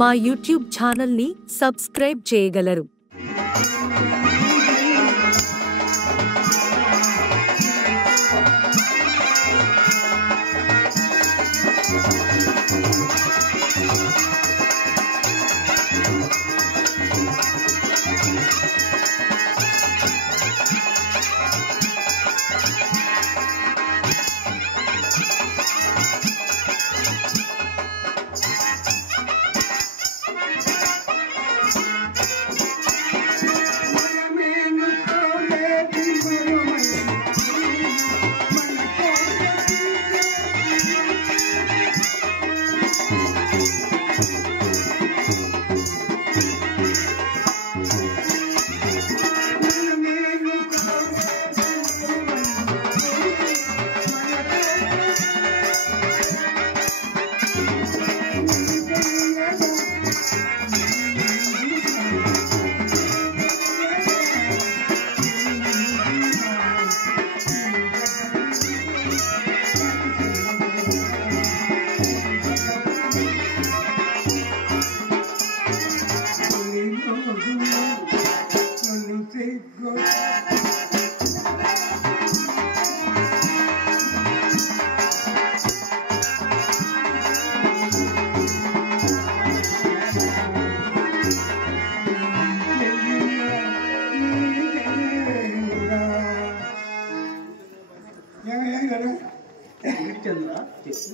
మా యూట్యూబ్ ఛానల్ని సబ్స్క్రైబ్ చేయగలరు.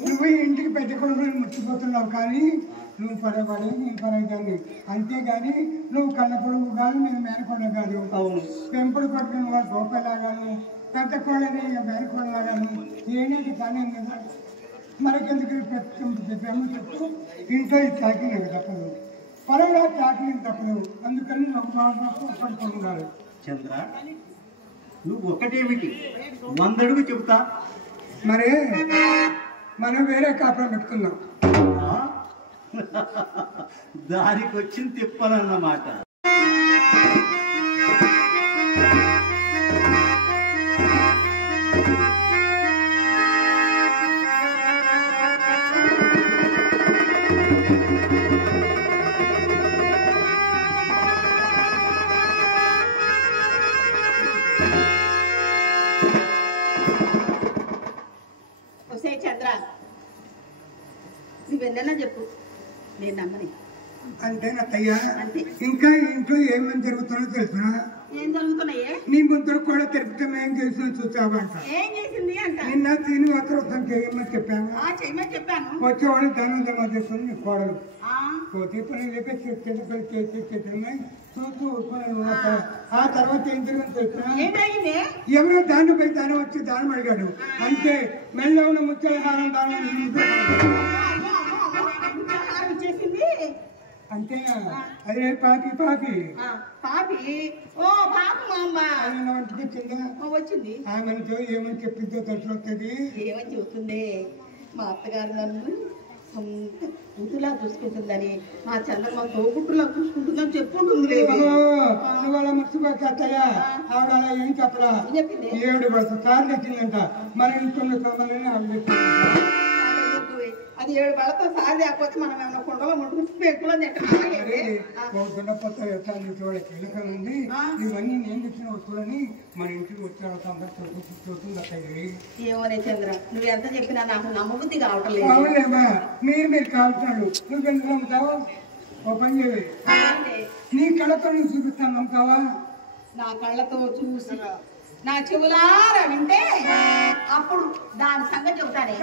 నువ్వు ఇంటికి పెద్ద కొడుకుని ముచ్చిపోతున్నావు, కానీ నువ్వు పరవాడి నేను పరవుతాను. అంతేగాని నువ్వు కన్న కొడుకు కాదు, నేను మేనకొండ కాదు. అవును, పెంపుడు కొడుకు నువ్వు గోపలాగాను, పెద్ద కోడని మేనకొండలాగాను. ఏనేది కానీ మనకెందుకు చెప్పాము చెప్తూ ఇంట్లో ఈ చాకరీ తప్పదు, పరంగా చాకరీ తప్పదు. అందుకని నువ్వు పడుకుంటున్నారు. చంద్ర, నువ్వు ఒకటేమిటి 100 అడుగు చెబుతా. మరి మనం వేరే కాపురం పెట్టుకుందాం. దానికి వచ్చింది తిప్పనన్నమాట. చంద్ర, నువ్వెన్నైనా చెప్పు, నేను నమ్మని. అంతేనత్తయ్యా? ఇంకా ఇంట్లో ఏమేమి జరుగుతుందో తెలుసునా? ఏం జరుగుతున్నాయే? నీ ముందు కూడా తిరుపతి ఏం చేసిన చూసావంట. ఏం చేసింది అంట? నిన్న తిని వస్త్రం చేయమని చెప్పాను. చేయమని చెప్పాను. వచ్చేవాళ్ళు ధనందమా చేస్తుంది నీ కోడలు. పోతే పని లేక చూస్తూ ఆ తర్వాత ఏం జరిగింది తెలుసునా? ఎవరో దాన్ని పోయి దానం వచ్చి దానం అడిగాడు. అంతే, మెల్ల ఉన్న ముత్యాహారం దానం అంతే. అదే పాపి పాపి పాపి వంటికి వచ్చిందా? వచ్చింది. ఆమెతో ఏమని చెప్పిందో తెలిసి వస్తుంది. ఏమని చెబుతుంది? మా అత్తగారు నన్ను కూతులా చూసుకుంటుందని, మా చంద్రమ్మ తోబుట్టులా చూసుకుంటుందని చెప్పుకుంటుంది. నువ్వు అలా మర్చిపోతాయా? ఆవిడ అలా ఏం చెప్పరా? 7 సార్లు వచ్చిందంట. మన ఇంట్లో సామాన్లని ఆవిడ చెప్పింది. అది 7 బళ్ళతో సారి లేకపోతే మనం ఏమన్నా కుండలో ముట్టుకుంటే పెట్టులో ఉంది. ఇవన్నీ నేను తెచ్చిన వస్తువులని మన ఇంటికి వచ్చాడు చూస్తుంది. ఏమోనే చంద్ర, నువ్వు ఎంత చెప్పినా నాకు నమ్మబుద్ధి కావటం లేదు. అవునేమా, మీరు కాల్చాడు. నువ్వు ఎందుకు నమ్ముతావా? ఓ పని చేయాలి, నీ కళ్ళతో నువ్వు చూపిస్తాను. నమ్ముతావా? నా కళ్ళతో చూసి నా చెవులారా వింటే అప్పుడు దాని సంగతి చెబుతానే.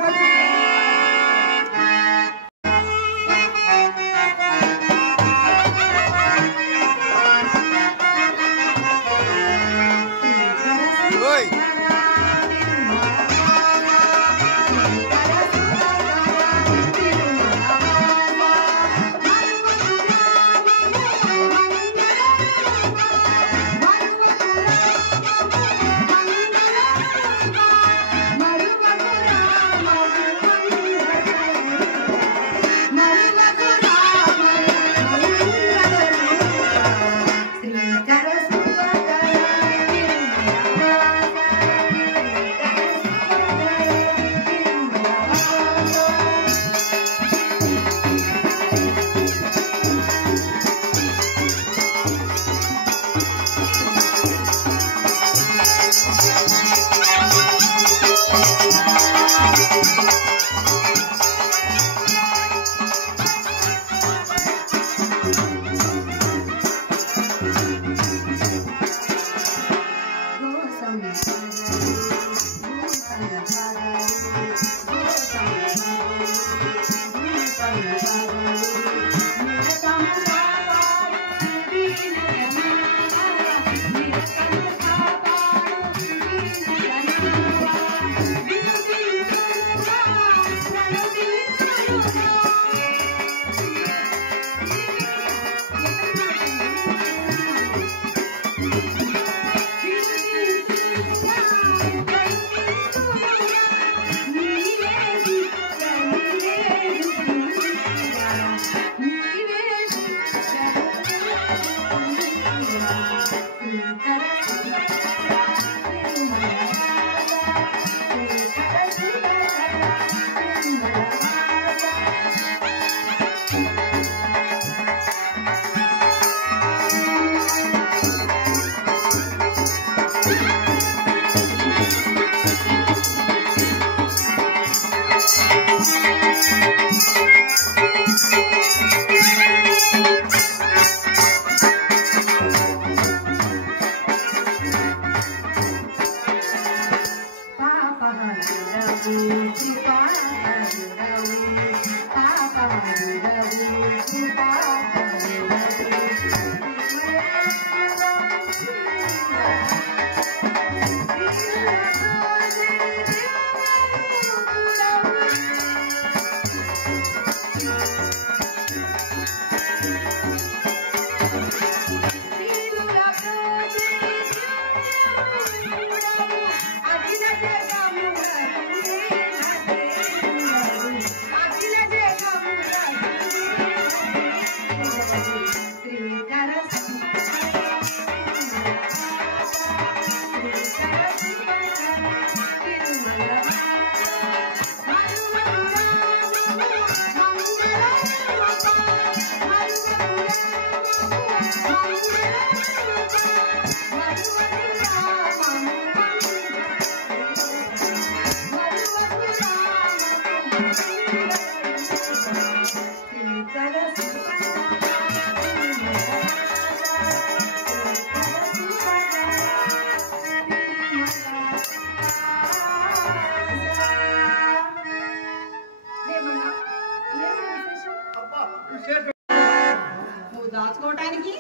నువ్వు దాచుకోవడానికి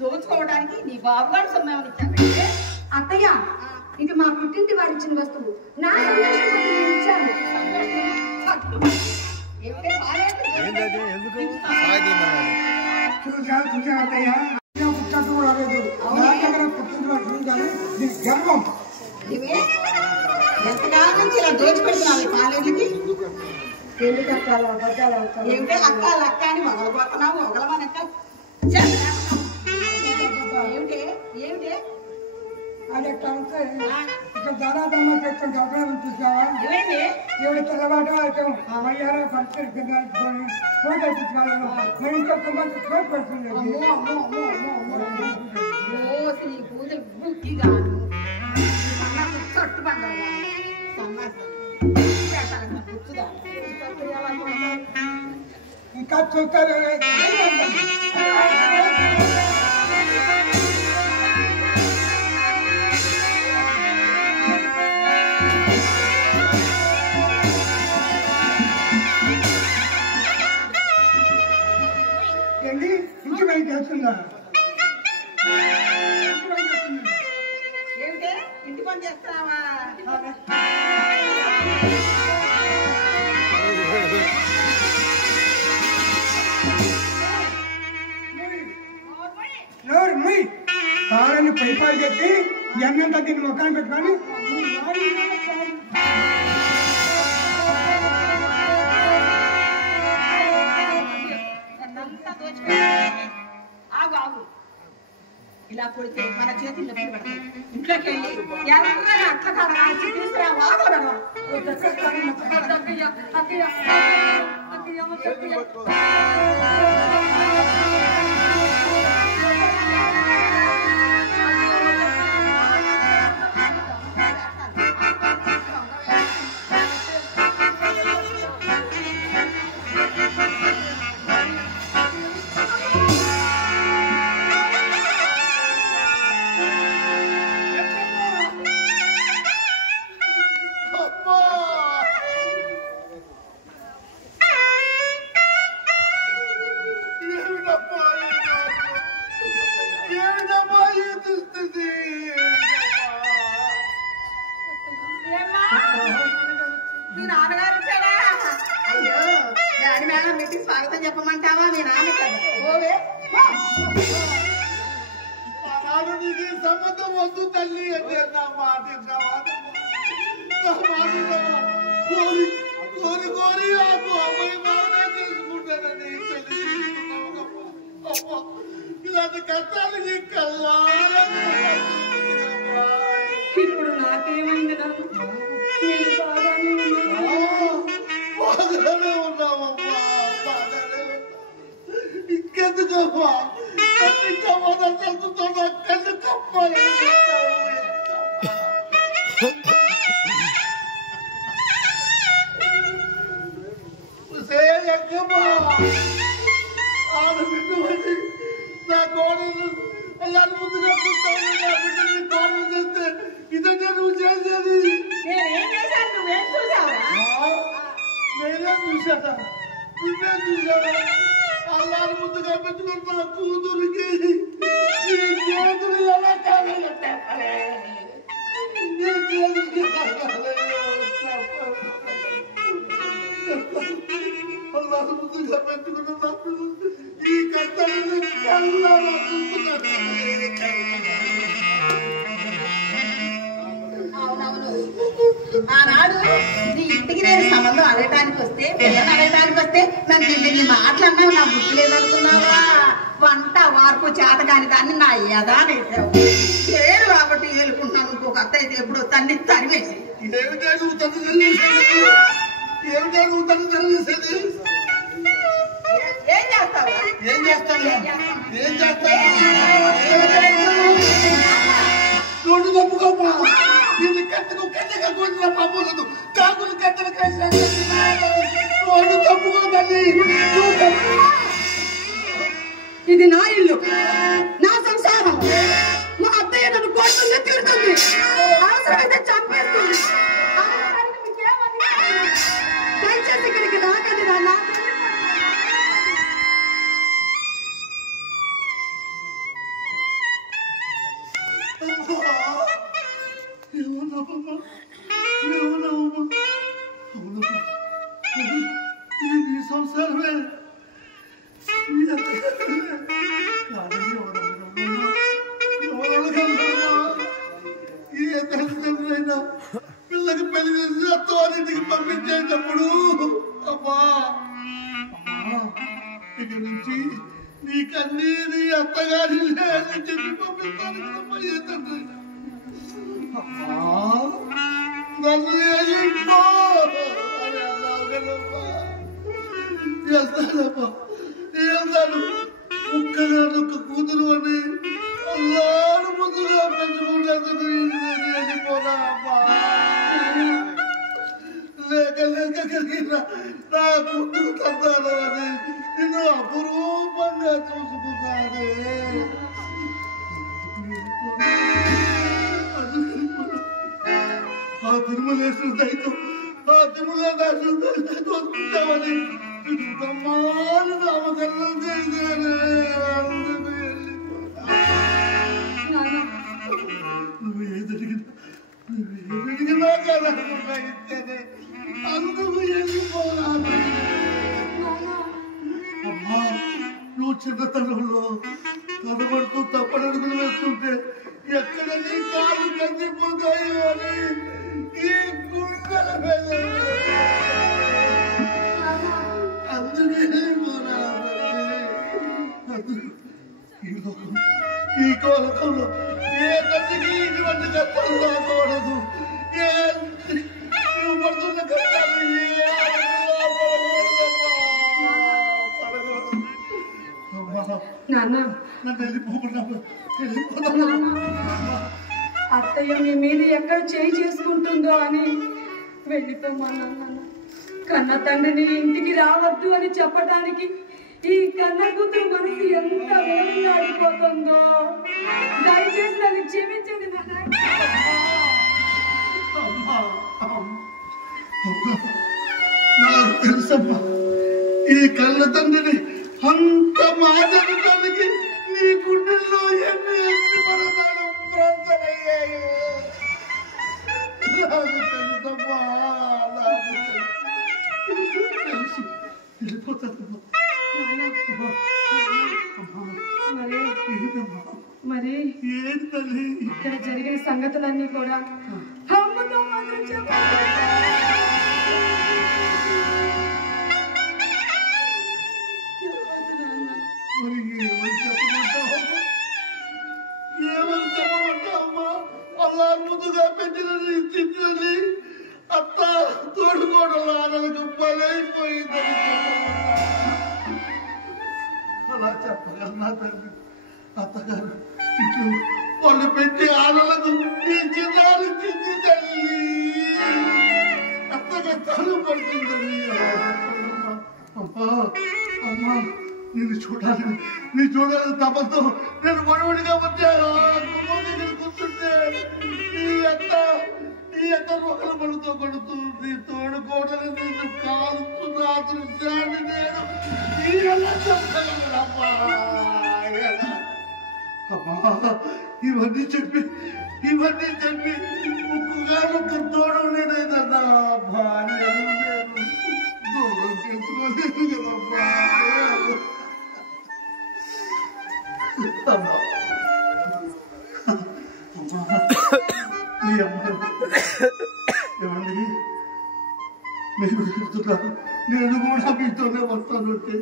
దోచుకోవడానికి నీ బాబుగారు సొమ్మేమని ఇచ్చానంటే అత్తయ్య ఇక మా పుట్టింటి వారు ఇచ్చిన వస్తువు నా సంతోషం కోసం నేను ఇచ్చాను. చూసా అత్తయ్య పుట్టట్టు కూడా లేదు. నా దగ్గర పుట్టిన చూడాలి దీని గర్వం. ఎంతకాల నుంచి ఇలా దోచిపెడుతున్నావు కాలేజీకి? ఎందుకు అక్కలు అబద్ధాలు అవుతాయి? ఏమిటే అక్క లక్క అని మొగలపోతున్నావు మొగలమనక్క ఏమిటే ఏమిటే అది ఎట్లా ఉంటే ఇక్కడ దారాదమ్మ పెట్టుకుంటే అభివృద్ధి చూసావా? ఏమైంది? ఈవిడ తెల్లబాటు అయితే మయ్యారా పరిస్థితి కింద పెట్టుకొని ఫోటో ఎత్తించుకోవాలి. మరి ఇంకొక మంది ఫోటో పెడుతుంది. అమ్మో అమ్మో అమ్మో అమ్మో అమ్మో అమ్మో శ్రీ పూజలు బుద్ధిగాను సన్నాసు చట్టు పండుగ సన్నాసు గుర్తుగా ఇంకా చూస్తారు. ఏంటి ఇంటి పైకి వేస్తుందా? ఏమిటే ఇంటి పని చేస్తున్నావా? నోరు ముయ్ కారని పైపాలు చెప్పి ఎన్నంతా దీన్ని మొక్కని పెట్టుకొని ఆగు ఆగు ఇలా కొడితే మన చేతులు నొప్పి పడతాయి. ఇంట్లోకి వెళ్ళి ఎవరైనా అట్ల కాడ తీసుకురా వాగలరా మీ నాన్నగారు వచ్చాడా? అయ్యో డాడీ మేడం మీకు స్వాగతం చెప్పమంటావా? మీ నాన్న ఓవే నీకు సంబంధం వద్దు తల్లి అంటే నా మాట కోరి కోరి కోరి అమ్మాయి మానే తెలుసుకుంటానని ఇలాంటి కష్టాలకి కల్లా ఇప్పుడు నాకేమైంది బాగానే ఉన్నామమ్మా బాగానే ఇంకెందుకమ్మా కళ్ళు కప్పాలి ఆడబిడ్డని నా కోడలు అల్లాని ముందుగా చూస్తాను. నా బిడ్డని కోడలు చేస్తే ఇదంటే నువ్వు చేసేది. నేనేం చేశాను? నువ్వేం చూసావా? నేనేం చూసానా? నువ్వేం చూసావా? అల్లాని ముందుగా పెట్టుకున్న నా కూతురికి నీ చేతులు ఎలా కావాలి? నీ చేతులు అల్లాని ముందుగా పెట్టుకున్న నా పిల్లలు ఈ కట్టలను కల్లా అవునవును. ఆనాడు నీ ఇంటికి నేను సంబంధం అడగటానికి వస్తే పిల్లలు అడగటానికి వస్తే నన్ను ఇన్ని మాటలు అన్నావు. నా బుద్ధి లేదనుకున్నావా? వంట వార్పు చేత కాని దాన్ని నా యదా వేసావు. పేరు కాబట్టి వెళ్ళుకుంటున్నాను. ఇంకొక అత్త అయితే ఎప్పుడు తన్ని తరివేసి ఏమిటా నువ్వు తను తెలియసేది? ఏమిటా నువ్వు తను తెలియసేది? ఏం చేస్తావా? ఏం చేస్తాను? ఏం చేస్తాను? రోడ్డు తప్పుకోపా. ఇది కట్టకు కట్టగా కొట్టిన పాపలేదు. కాకులు కట్టలు కలిసి రోడ్డు తప్పుకో తల్లి. ఇది నా ఇల్లు, నా సంసారం. మా అత్తయ్య నన్ను కొడుతుంది, తిడుతుంది, అవసరమైతే చంపేస్తుంది. దయచేసి ఇక్కడికి రాకండి నాన్న. ఏమన్నావమ్మా? ఏమన్నావమ్మా? అవునమ్మా, ఇది నీ సంసారమే. ఏ తల్లిదండ్రులైనా పిల్లకి పెళ్లి చేసి అత్తవారింటికి పంపించేటప్పుడు అమ్మా అమ్మా ఇక నుంచి నీకన్నీ నీ అత్తగారి అని చెప్పి పంపిస్తాను కదమ్మా ఏ తండ్రి. అమ్మా నన్ను ఏలిపో అని అన్నావు కదమ్మా. వెళ్తానమ్మా వెళ్తాను. ఒక్కగాను ఒక కూతురు అని అల్లారు ముందుగా పెంచుకునేందుకు వెళ్ళిపోనా అమ్మా. లేక లేక కలిగిన నా కూతురు తంతానని నిన్ను అపురూపంగా చూసుకున్నానే. ఆ తిరుమలేశ్వర దైతం ఆ తిరుమలేశ్వర దైతం చూసుకుంటామని బ్రహ్మాను నామకరణం చేశానే. నువ్వు ఎదిగినా కాదనుకున్నా ఇచ్చేనే. అందుకు వెళ్ళిపోరాను. అమ్మా నువ్వు చిన్నతనంలో కనబడుతూ తప్పడడుగులు వేస్తుంటే ఎక్కడ నీ కాలు కందిపోతాయో అని ఈ గుండెల మీద అందుకే ఈ కోలకంలో ఏ తండ్రికి ఇటువంటి కష్టాలు రాకూడదు. నువ్వు పడుతున్న కష్టాలు ఏ పడకూడదు. నాన్న, నన్ను వెళ్ళిపోకుండా అత్తయ్య మీ మీద ఎక్కడ చేయి చేసుకుంటుందో అని వెళ్ళిపోమన్నాను. కన్న తండ్రిని ఇంటికి రావద్దు అని చెప్పడానికి ఈ కన్న కూతురు మనసు ఎంత వేలాడిపోతుందో. దయచేసి నన్ను క్షమించండి నాన్న. నాకు తెలుసమ్మా ఈ కన్న తండ్రిని అంత మాట్లాడటానికి నీ గుండెల్లో ఎన్ని పరదాలు ప్రార్థనయ్యాయి. నాకు వెళ్ళిపోతుందమ్మా, వెళ్ళిపోతుందమ్మా. మరి ఏంటి తల్లి? ఇక్కడ జరిగిన సంగతులన్నీ కూడా అమ్మతో మాత్రం చెప్పాలి. మరి ఏమని చెప్పమంటావమ్మా? ఏమని చెప్పమంటావమ్మా? అల్లారు ముందుగా పెట్టినది తిట్టినది అత్త తోడుకోవడం ఆనలకు బలైపోయిందని చెప్పమంటా. అలా చెప్పగలనా తల్లి? అత్తగారు ఇట్లు వాళ్ళు పెట్టి ఆనలకు ఈ చిన్నారి తిండి తల్లి అత్తగత్తాలు పడుతుందని అమ్మా అమ్మా నిన్ను చూడాలని తపతో నేను వడివడిగా వచ్చాను. గుమ్మం దగ్గర కూర్చుంటే ఈ అత్త రోగల పడుతూ కొడుతూ నీ తోడుకోవడం నిన్ను కాలుతున్న ఆ దృశ్యాన్ని నేను ఎలా చెప్పగలనమ్మా? అమ్మా ఇవన్నీ చెప్పి ముక్కుగా ఒక్క తోడు నేనైనా భార్యను నేను దూరం చేసుకోలేదు కదమ్మా. అమ్మా మీ అమ్మ ఏమండి మీరు చెప్తున్నారు, నేను కూడా మీతోనే వస్తానంటే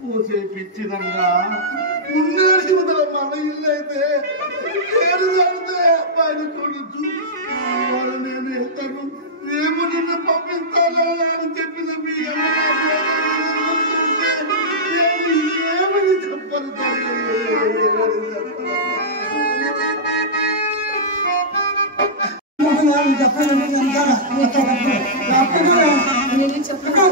పోసేపిచ్చినంగా ఉన్నేసి వదలమ్మా. ఇల్లు అయితే ఏడు కడితే అబ్బాయిని చూడొచ్చు. నేను వెళ్తాను, రేపు నిన్ను పంపిస్తాను అని చెప్పిన మీ ఏమని చెప్పను నేనే చెప్పను.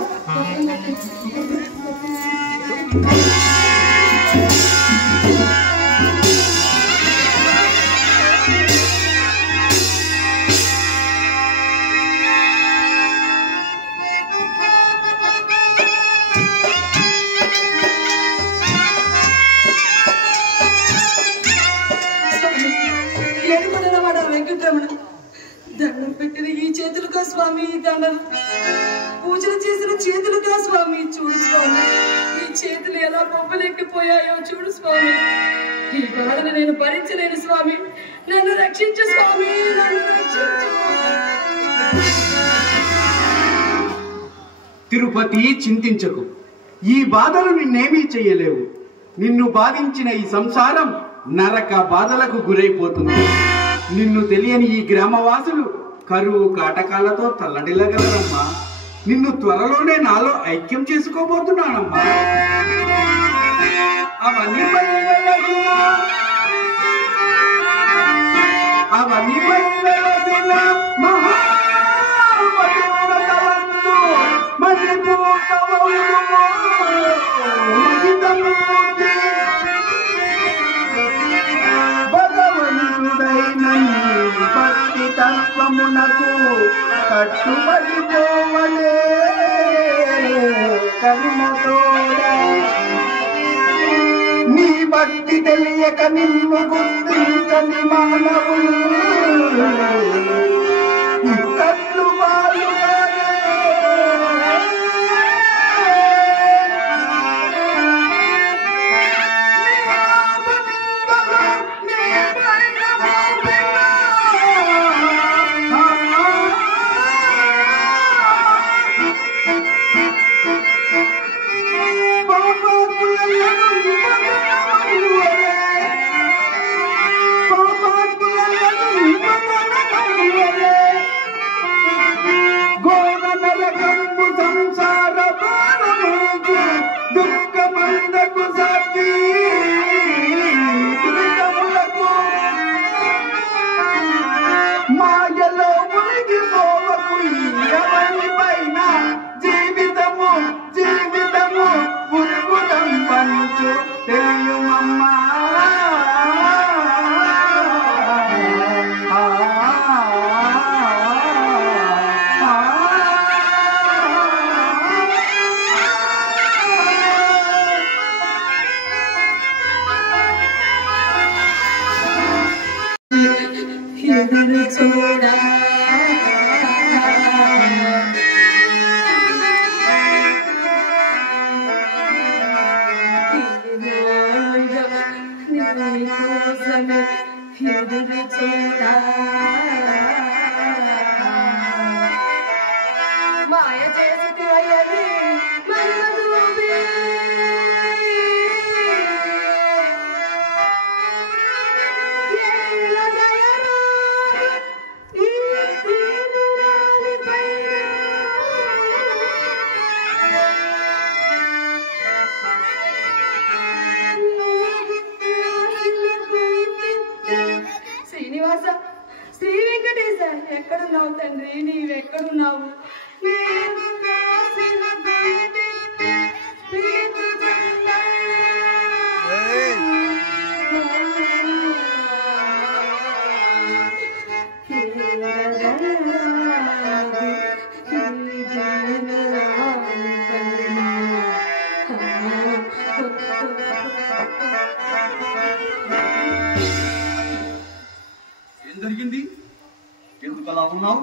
దండం పెట్టిన ఈ చేతులుగా స్వామి, ఈ దండం పూజలు చేసిన చేతులుగా స్వామి. చూడు స్వామి, ఈ చేతులు ఎలా బొబ్బలెక్కిపోయాయో చూడు స్వామి. ఈ బాధను నేను భరించలేను స్వామి. నన్ను రక్షించు స్వామి, నన్ను రక్షించు. తిరుపతి, చింతించకు. ఈ బాధలు నిన్నేమీ చెయ్యలేవు. నిన్ను బాధించిన ఈ సంసారం నరక బాధలకు గురైపోతుంది. నిన్ను తెలియని ఈ గ్రామవాసులు కరువు కాటకాలతో తల్లడిల్లగలరమ్మా. నిన్ను త్వరలోనే నాలో ఐక్యం చేసుకోబోతున్నానమ్మా. అవన్నీ భక్తి తత్వమునకు కట్టుబడిపోవలే కర్మతోడా. నీ భక్తి తెలియక నిన్ను గుర్తించని మానవులు కళ్ళు దయచేసి మన్మధువే శ్రీనివాస, శ్రీ వెంకటేశ, ఎక్కడున్నావు తండ్రి? నీవెక్కడున్నావు? ఏం జరిగింది? ఎందుకు అలా ఉన్నావు?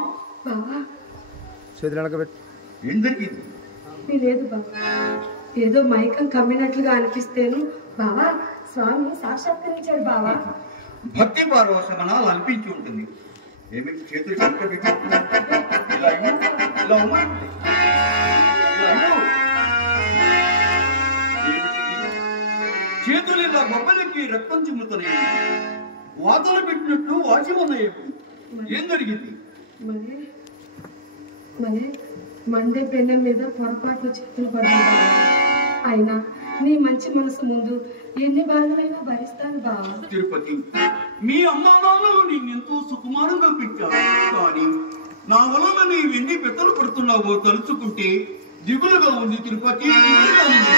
ఏం జరిగింది? లేదు బాబా, ఏదో మైకం కమ్మినట్లుగా అనిపిస్తేను బావా స్వామి సాక్షాత్కరించాడు బావా. భక్తి పారవశమన అనిపించి ఉంటుంది. ఏమిటి చేతులు చక్కబెట్టి ఇలా ఇలా ఉమ్మండి. చేతులు ఇలా బొబ్బలకి రక్తం చిమ్ముతున్నాయి. వాతలు పెట్టినట్టు వాచి ఉన్నాయి. ఏం జరిగింది? మరి మండే పెన్నె మీద పొరపాట్లు చేతులు పడ్డాను. అయినా నీ మంచి మనసు ముందు ఎన్ని బాధలైనా భరిస్తాను బావా. తిరుపతి, మీ అమ్మా నాన్నలు నేనెంతో సుకుమారంగా పెంచారు. కానీ నా వలన నీవు ఎన్ని పెద్దలు పడుతున్నావో తలుచుకుంటే దిగులుగా ఉంది తిరుపతి, దిగులుగా ఉంది.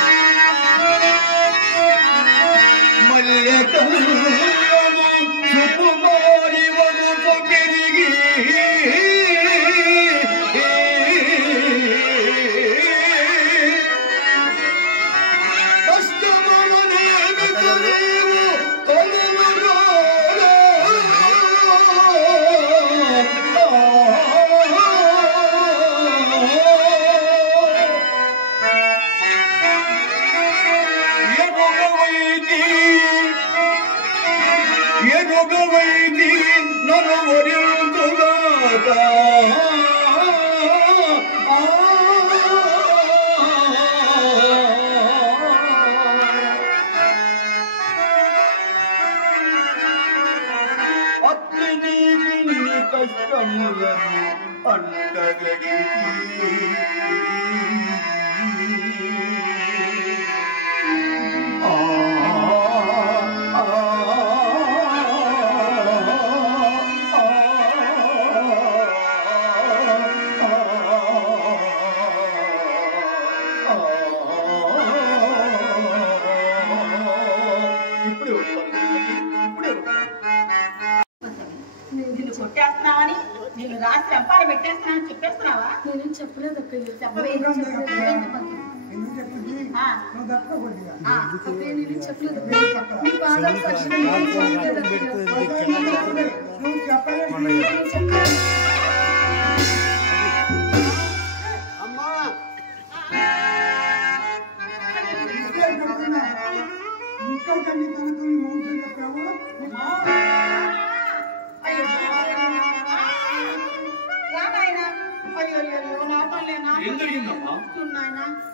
కొట్టేస్తున్నావని నేను రాత్రి అంపాలు పెట్టేస్తున్నాను చెప్పేస్తున్నావా? నేనేం చెప్పలేదు అక్కయ్య. చెప్పలేదు. మీ పాదాలు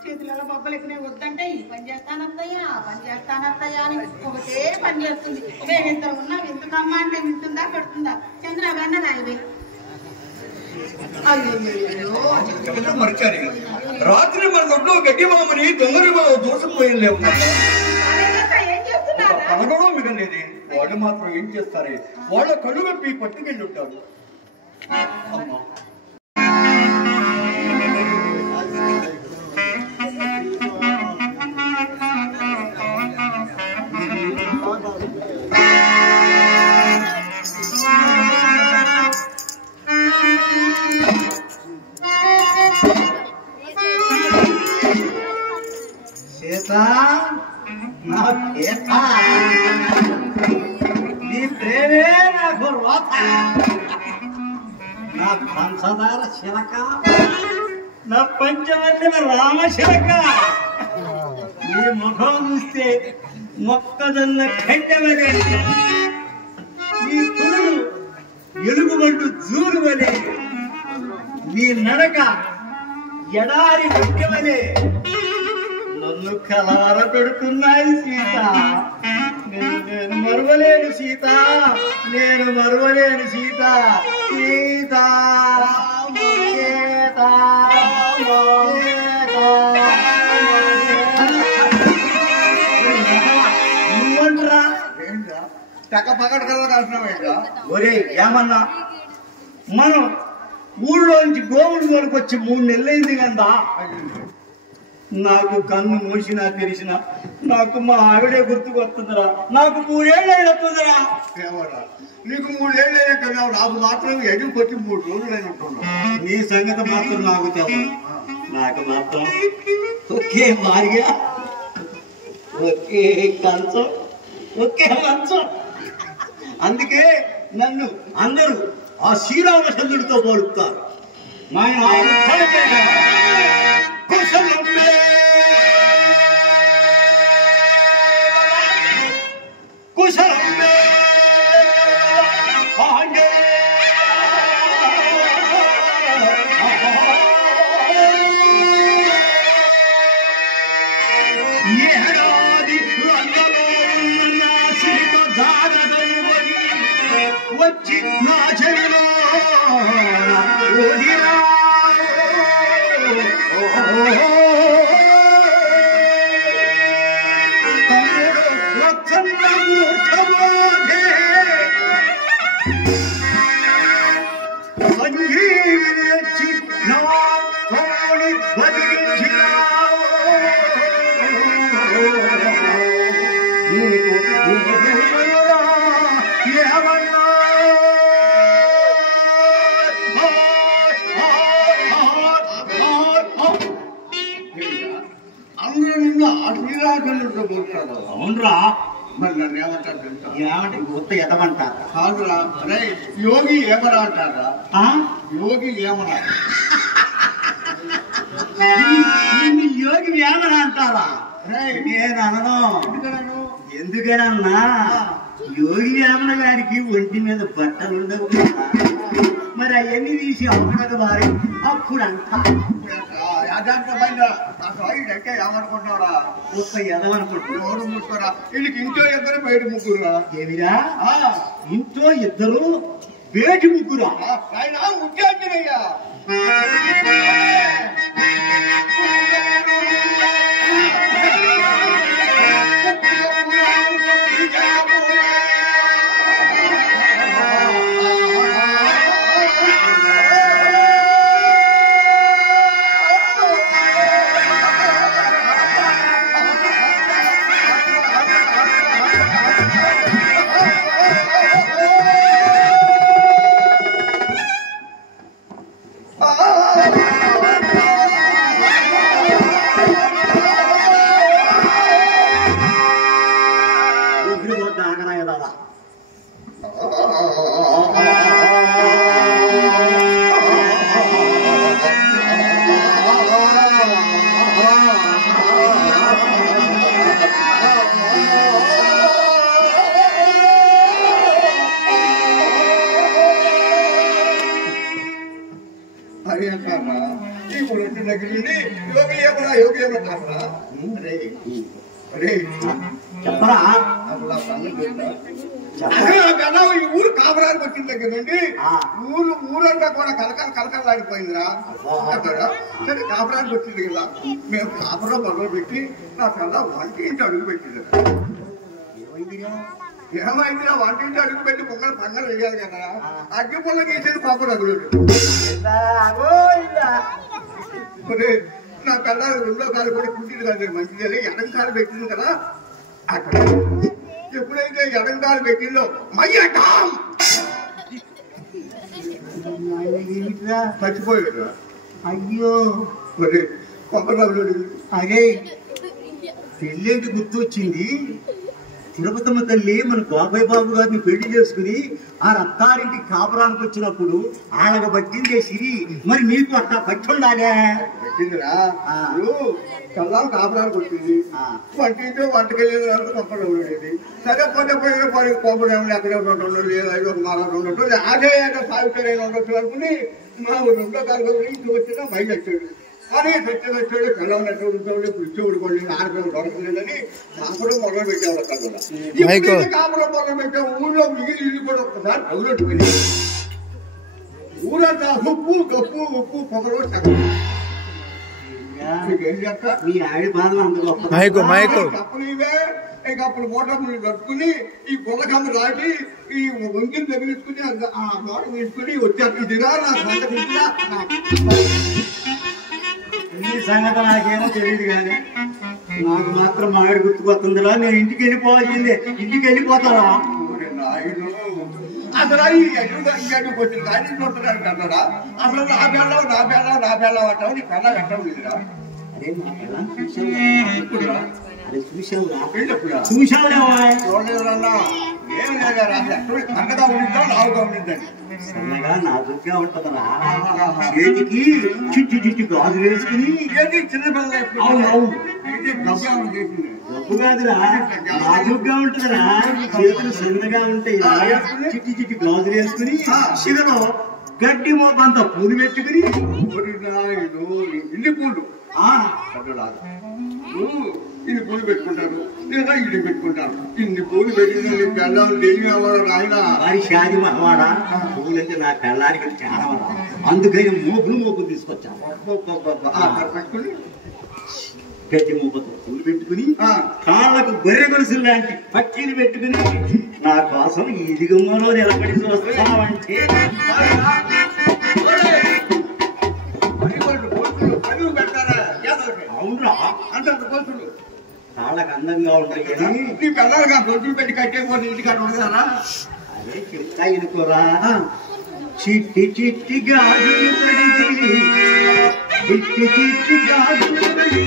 చేతులలో బొబ్బలు ఎక్కువ వద్దంటే ఈ పని చేస్తానత్తయ్యా, ఆ పని చేస్తానత్తయ్యా అని ఒకటే పని చేస్తుంది. మేమిద్దరు ఉన్నాం, ఎందుకమ్మా అంటే వింటుందా పెడుతుందా? చంద్రబాబు రాయవే. మరిచారు రాత్రి మన దొడ్లో గడ్డి మామని దొంగరి మనం దూసుకుపోయిందేమో అనగడం మిగలేదు. వాళ్ళు మాత్రం ఏం చేస్తారే, వాళ్ళ కళ్ళు కప్పి పట్టుకెళ్ళి ఉంటారు. అమ్మా నీ ప్రేమే నాకు రోత, నా పంచదార శిలక, నా పంచవల్లిన రామశిలక. నీ ముఖం చూస్తే మొక్కజొన్న కట్టెవలే, నీ తురుడు ఎలుగుబంటు జూరు వలే, నీ నడక ఎడారి ముఖ్యమనే నన్ను కలవర పెడుతున్నాయి సీత. నేను మరువలేను సీత, నేను మరువలేను సీత. సీత నువ్వంటరా టక పకడ కదా కాల్సినావేంటా? ఒరే ఏమన్నా, మనం ఊళ్ళో నుంచి గోవుడు వరకు వచ్చి 3 నెలలైంది కదా. నాకు కన్ను మూసినా తెరిసినా నాకు మా ఆవిడే గుర్తుకొస్తుందిరా. నాకు 3 ఏళ్ళు వస్తుందిరా. ఏమరా నీకు 3 ఏళ్ళు అయినట్టున్నావు, నాకు మాత్రం ఎదుగు కొట్టి 3 రోజులు అయినట్టున్నావు. నీ సంగతి మాత్రం నాకు చెప్పు. నాకు మాత్రం ఒకే భార్య, ఒకే కంచం, ఒకే మంచం. అందుకే నన్ను అందరూ ఆ శ్రీరామచంద్రుడితో పోలుస్తారు. వచ్చి నా చెవిలో ఓదిరా. తమ్ముడు వచ్చన్న మూర్ఖబోధే సంజీవిని వచ్చి నా తోడి బతికించినావు. నీకు ఏమన్నా అందరూ నిన్ను ఆ శ్రీరామచంద్రుడితో పోలుస్తారు. అవునరా. మరి నన్ను ఏమంటారు తెలుసా? ఏమంటే కొత్త ఎదవంటారు. కాదురా, అరే యోగి ఏమరా అంటారా? యోగి ఏమరా? నిన్ను యోగి వేమన అంటారా? నేను అనను. ఎందుకనన్నా, యోగి వేమన గారికి ఒంటి మీద బట్టలు ఉండవు కదా. మరి అవన్నీ తీసి అమ్మడక వారి అప్పుడు అంటా అంటే ఏమనుకుంటున్నారా? కొత్త ఎదవనుకుంటున్నా. ఎవరు మూసుకోరా? వీళ్ళకి ఇంట్లో ఇద్దరు బయట ముగ్గురురా. ఏమిరా? ఇంట్లో ఇద్దరు బయటి ముగ్గురా? ఆయన ముఖ్యాంజనయ్యా. అరే అంటారా? ఇప్పుడు వచ్చిన దగ్గర నుండి యోగి ఏమన్నా యోగి ఏమంటారా? అరే చెప్పరా? ఈ ఊరు కాపురానికి వచ్చిన దగ్గర నుండి ఊరంతా కూడా కలకలలాడిపోయిందిరా. సరే కాపురానికి వచ్చింది కదా, మేము కాపురం మొదలు పెట్టి నా కల్లా వంటింటి అడుగు పెట్టింది. ఏమైందిరా? వంటింటి అడుగు పెట్టి పొంగల్ పంగలు వేయాలి కదా, అగ్గి పొల్ల గీసేది పాపం అడుగు. నా కళ్ళ 2వ కాలు కూడా పుట్టింది కదా, మంచిది. ఎడం కాలు పెట్టింది కదా, అక్కడ ఎప్పుడైతే ఎడం కాలు పెట్టిందో మయ్యటాం చచ్చిపోయాడు. అయ్యో కొంపలు అదే పెళ్ళేంటి గుర్తు వచ్చింది. తిరుపతమ్మ తల్లి మన బాబాయ్ బాబు గారిని పెళ్లి చేసుకుని ఆ అత్తారింటి కాపురానికి వచ్చినప్పుడు ఆళ్ళకి పట్టిందే సిరి. మరి నీకు అట్లా పట్టి ఉండాలే. పెట్టిందిరా, కల్లాలు కాపురానికి వచ్చింది. వంటింటే వంటకెళ్ళి కొంపలు ఉండేది. సరే పోతే పోయి కొంపలు ఎక్కడ ఉండటం లేదు, 5 మాసాలు ఉండటం అదే సాగుతారైనా ఉండొచ్చు అనుకుని మా 2వ తరగతి ఇంటికి వచ్చిన బయట వచ్చాడు. అని తెచ్చేవాడు పిల్లలు పిచ్చోడు కొన్ని ఆడపిల్లలు దొరకలేదని కాపురం మొదలు పెట్టేవాళ్ళు అక్కడ కూడా. ఇప్పుడు కాపురం మొదలు పెట్టే ఊళ్ళో మిగిలి ఇల్లు కూడా ఒక్కసారి పగులొట్టుకుని ఊరంతా ఉప్పు కప్పు ఉప్పు పొగలు సగం ఏం చెప్తా మీ ఆడి బాధలు అందులో కప్పునివే ఇక అప్పుడు మోటార్లు కట్టుకుని ఈ గుల్లకమ్మ రాకి ఈ వంకిని తగిలించుకుని ఆ గోడ తీసుకుని వచ్చారు. ఇదిరా నా సొంత ఇంటిరా ఈ సంగతి నాకేమో తెలియదు కానీ నాకు మాత్రం మామిడి గుర్తుకొస్తుందిరా. నేను ఇంటికి వెళ్ళిపోవాల్సిందే. ఇంటికి వెళ్ళిపోతారా నాయుడు అసలు ఈ అడుగు వచ్చిన కానీ చూడటానికి అన్నాడా? అసలు నా బేళ్ళం అంటావు నీ కన్నా కట్టం లేదురా. అదే మా పిల్లని చూసావురా? అదే చూసావురా? పెళ్ళప్పుడా చూసావులేవా? చూడలేదన్నా ఏం లేదా కన్నగా ఉండిందా లావుగా ఉండిందని సన్నగా నాజుగ్గా ఉంటదరా. చేతికి చిట్టి చిట్టి గాజులు వేసుకుని ఏది చిన్న పిల్లలు అవును డబ్బు చేసింది డబ్బు కాదురా, నాజుగ్గా ఉంటదిరా. చేతులు సన్నగా ఉంటాయి. చిట్టి చిట్టి గాజులు వేసుకుని శిగలో గడ్డి మోపంతా పూలు పెట్టుకుని నాయుడు ఇల్లి పూలు ఇన్ని పూలు పెట్టుకుంటారు లేదా ఇల్లు పెట్టుకుంటారు. ఇన్ని పూలు పెట్టిన పెళ్ళాలు దేని అవ్వడం ఆయన వారి షాది మహవాడా పూలంటే నా పెళ్ళానికి చాలా అందుకని మోపులు తీసుకొచ్చాను. పెట్టుకుని గడ్డి మోపతో పూలు పెట్టుకుని కాళ్ళకు గొర్రె గొలుసులు లాంటి పట్టీలు పెట్టుకుని నా కోసం ఈ దిగుమ్మలో నిలబడి చూస్తామంటే అవునరా అంత గొలుసులు కాళ్ళకు అందంగా ఉంటాయి కానీ నీ పిల్లలుగా గొలుసులు పెట్టి కట్టేపోతే ఇంటికాడ ఉండదా? అదే చెప్తా ఇనుకోరా. చిట్టి చిట్టి గాజులు పడితే చిట్టి చిట్టి గాజులు పడితే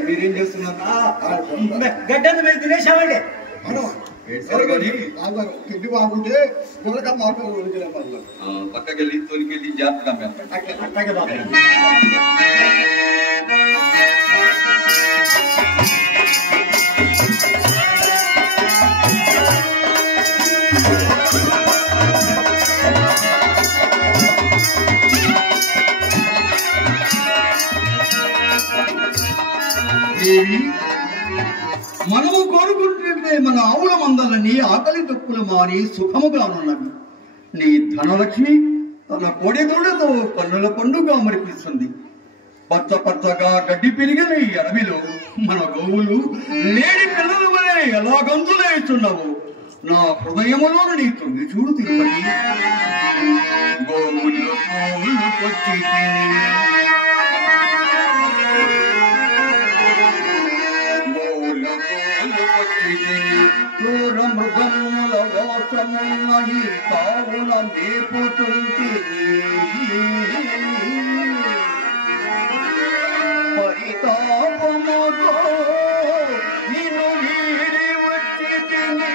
మీరేం చేస్తున్నారా? గడ్డను మేము తినేసామండి. కిడ్డి బాగుంటే గుల్లక మాకు పక్కకెళ్ళి తోలికెళ్ళి జాగ్రత్త అట్లాగే బాబు. దేవి, మనము కోరుకుంటుంటే మన ఆవుల మందలని ఆకలి తప్పులు మాని సుఖముగానున్నవి. నీ ధనలక్ష్మి తన కోడెదూడతో కన్నుల పండుగ మరిపిస్తుంది. పచ్చ పచ్చగా గడ్డి పెరిగిన ఈ అడవిలో మన గోవులు లేడి పిల్లల వలె ఎలా గంతులేస్తున్నావు. నా హృదయములో నీ తొంగి చూడు తిరుపతి. గోవులు గోవులు పచ్చి క్రూర మృగముల వాసమున్న ఈ తావున మేపుతుంటే పరితాపముతో నిన్ను వీడి వచ్చి తిని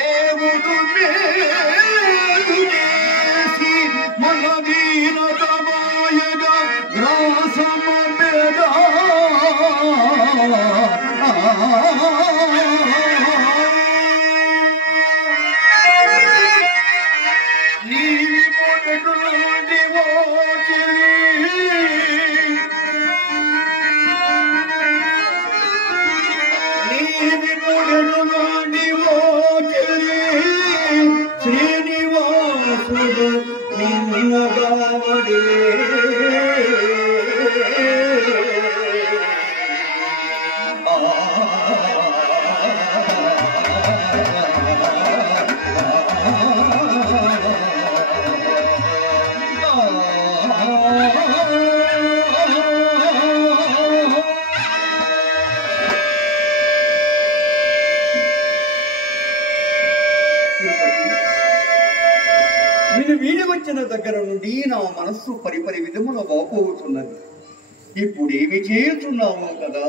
దేవుడు మేలు చేసి మన వీరమాయగా గ్రాసమ బెదా నీవి మొదటి నుండి శ్రీనివాసుడు నిన్నగావడే నేను వీడి వచ్చిన దగ్గర నుండి నా మనస్సు పరిపరి విధముల వాపోతున్నది. ఇప్పుడేమి చేస్తున్నావు కదా?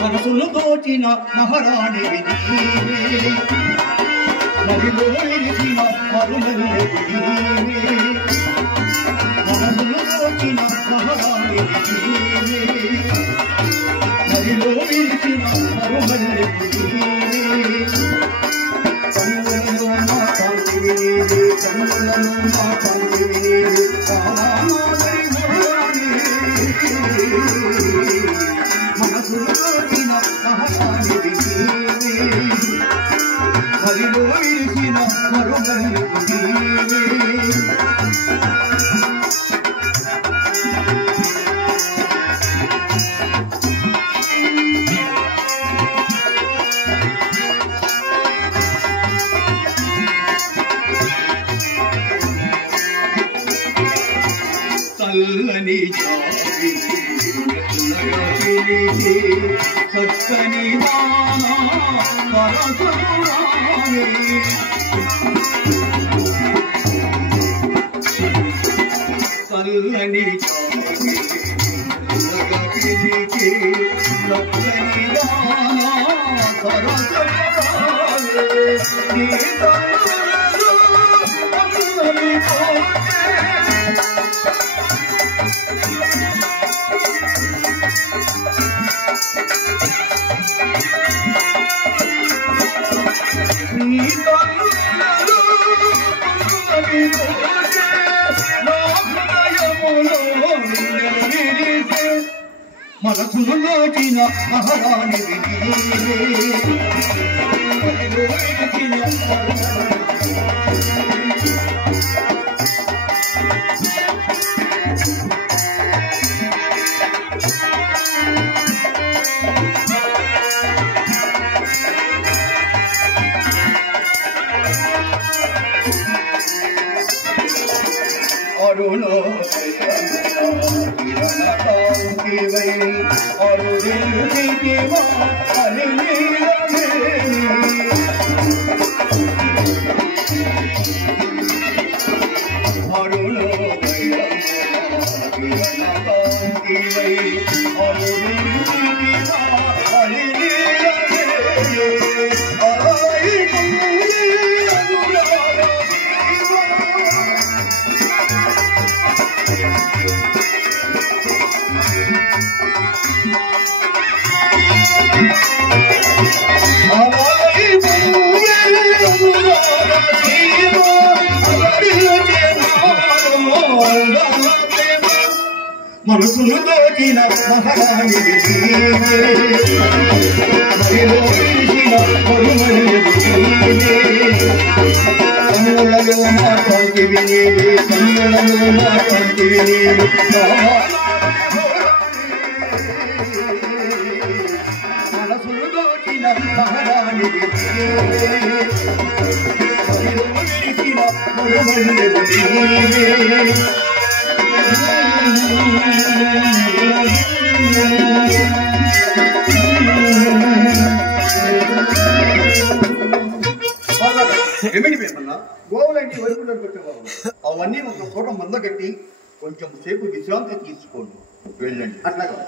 మనసును దోచిన మహారాణి నదిలో విరిసిన మరుమల్లి మనసును దోచిన మహారాణి నదిలో విరిసిన మరుమల్లి కన్నులలో మా కాంతివి కన్నులలో మా కాంతివి మనసులో దోచిన మహారాణి హరిలో ఇరిసిన మరుమల్లి చల్లని జాబి చక్కని దానా పరసురాని చల్లని జాబి చక్కని దానా పరసురాని మనసును దోచిన మహారాణి మనసును దోచిన మహారాణి మరిలో పిలిచిన కన్నులలో మాట్లాడివి నీవే కన్నులలో మాట్లాడివి నీవే మనసును దోచిన మహారాణి మరిలో పిలిచిన ఏమిటి మేమన్నా గోవులన్నీ వరుకులకు పెట్టేవాళ్ళు అవన్నీ ఒక చోట మంద కట్టి కొంచెం సేపు విశ్రాంతి తీసుకోండి వెళ్ళండి అట్లాగా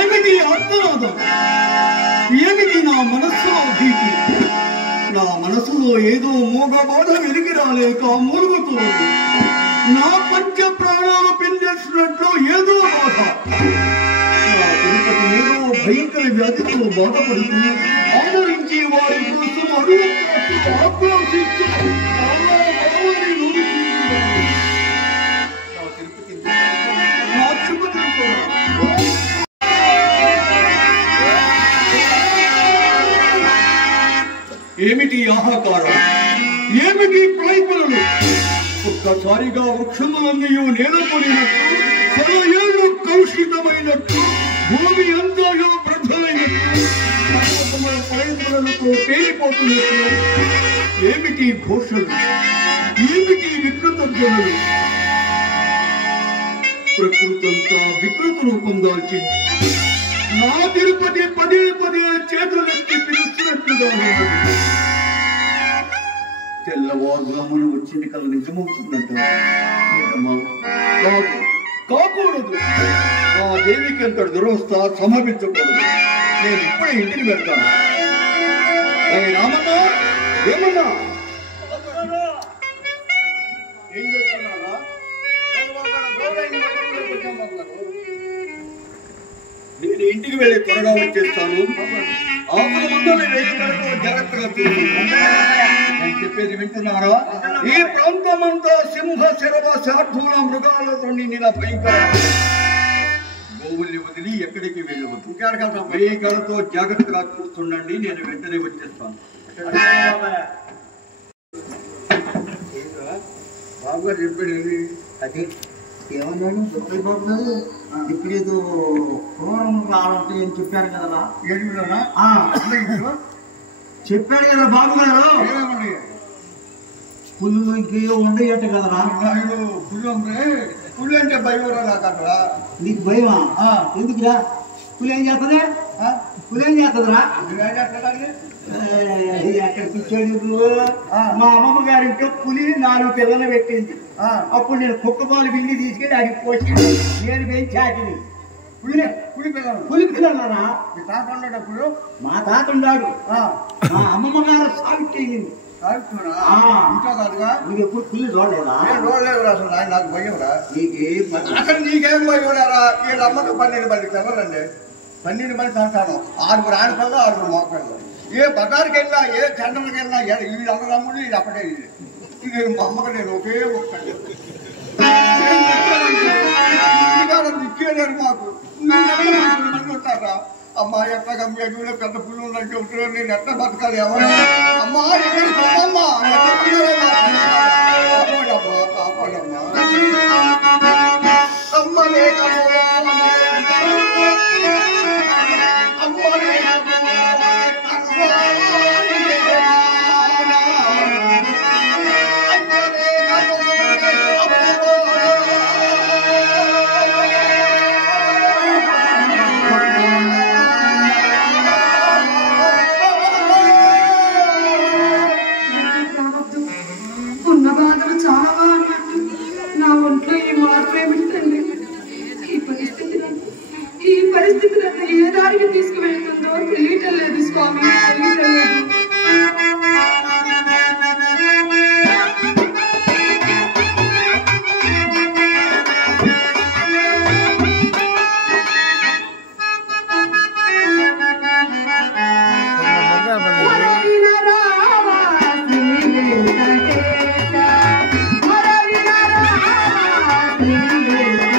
ఏమిటి అర్థనాదం? ఏమిటి నా మనస్సులో భీతి? నా మనసులో ఏదో మూగ బాధ వెలిగి రాలేక మూలుగుతోంది. నా పంచ ప్రాణాలు పిండేసినట్లు ఏదో బాధ. నా తిరుపతి ఏదో భయంకర వ్యాధితో బాధపడుతూ ఆదరించి వారి కోసం అడుగు ఆక్రోశిస్తూ నా తిరుపతి ఏమిటి ఆహాకారం? ఏమిటి ప్రయత్నాలు? ఒక్కసారిగా వృక్షములన్నీ నేలకొనినట్టు, సలయేళ్ళు కలుషితమైనట్టు, భూమి అంతా వృద్ధమైనట్టు, ప్రయత్నాలతో పేలిపోతున్నట్టు. ఏమిటి ఘోషలు? ఏమిటి వికృత ధ్వనులు? ప్రకృతంతా వికృత రూపం దాల్చింది. నా తిరుపతి పదే పదే చేతులెత్తి పిలుస్తున్నట్లుగా తెల్లవారుజామున వచ్చిన కళ నిజమవుతుందంట. కాకూడదు. ఆ దేవికి అంత దురవస్థ సంభవించకూడదు. నేను ఇప్పుడే ఇంటికి వెళ్తాను. రామన్నా, ఏమన్నా ఏం చేస్తున్నారా? నేను ఇంటికి వెళ్ళి త్వరగా వచ్చేస్తాను. ఆకుల ముందు జాగ్రత్తగా నేను చెప్పేది వింటున్నారా? ఈ ప్రాంతం అంతా సింహ శరవ శార్థుల మృగాలతో నిండిన భయంకర. గోవుల్ని వదిలి ఎక్కడికి వెళ్ళవద్దు. వేయగలతో జాగ్రత్తగా చూస్తుండండి. నేను వెంటనే వచ్చేస్తాను. బాబుగారు చెప్పేది అది ఏమన్నాడు బాబు? ఇప్పుడు ఏదో పూర్వం రావాలంటే ఏం చెప్పాను కదా. చెప్పాడు కదా బాబు గారు. పుల్లు ఇంకేయో ఉండేయట కదరా. పుల్లు అంటే భయం నాకు అక్కడ. నీకు భయమా? ఎందుకురా? పులి ఏం చేస్తుందా? పులి ఏం చేస్తుందిరా? ఎక్కడ కూర్చోడు? మా అమ్మమ్మ గారి ఇంట్లో పులి 4 పిల్లలు పెట్టింది. అప్పుడు నేను కుక్క పాలు బిల్లి తీసుకెళ్ళి అది పోసి నేను పెంచాకిని. పులి పిల్లలరా? మీ తాత ఉండేటప్పుడు మా తాత ఉన్నాడు. మా అమ్మమ్మ గారు సాగుతుంది. ఇంకా కాదుగా. నువ్వు ఎప్పుడు పులి చూడలేదా? చూడలేదు అసలు. నాకు భయం రా. అసలు నీకేం భయం రా? వీళ్ళ అమ్మకు 12 మంది పిల్లలండి. 12 మంది సంతానం. 6 ఆడపిల్లలు, 6 మోపిల్లలు. ఏ బజార్కి వెళ్ళినా, ఏ చండలకి వెళ్ళినా వీళ్ళు అన్నదమ్ముడు, వీళ్ళు అక్కడే. ఇక మా అమ్మకు నేను ఒకే ఒక్కటి ఇచ్చేలేరు మాకు. మంది ఉంటారా? అమ్మా ఎట్లా గమ్మిగా పెద్ద పుల్లు ఉన్నట్టు ఉంటున్నారు. నేను ఎట్లా బతకాలి? ఎవరు అమ్మా ఎక్కడికి అమ్మా కాపాడమ్మా, కాపాడమ్మా అమ్మ లేకమ్మా, అమ్మ లేకమ్మా. ఉన్న బాధలు చాలా అన్నట్టు నా ఒంట్లో ఈ మార్పు ఏమిటండి? ఈ పరిస్థితులను ఏ దారికి తీసుకువెళ్తుందో తెలియటం లేదు స్వామి, తెలియటం లేదు. Thank you.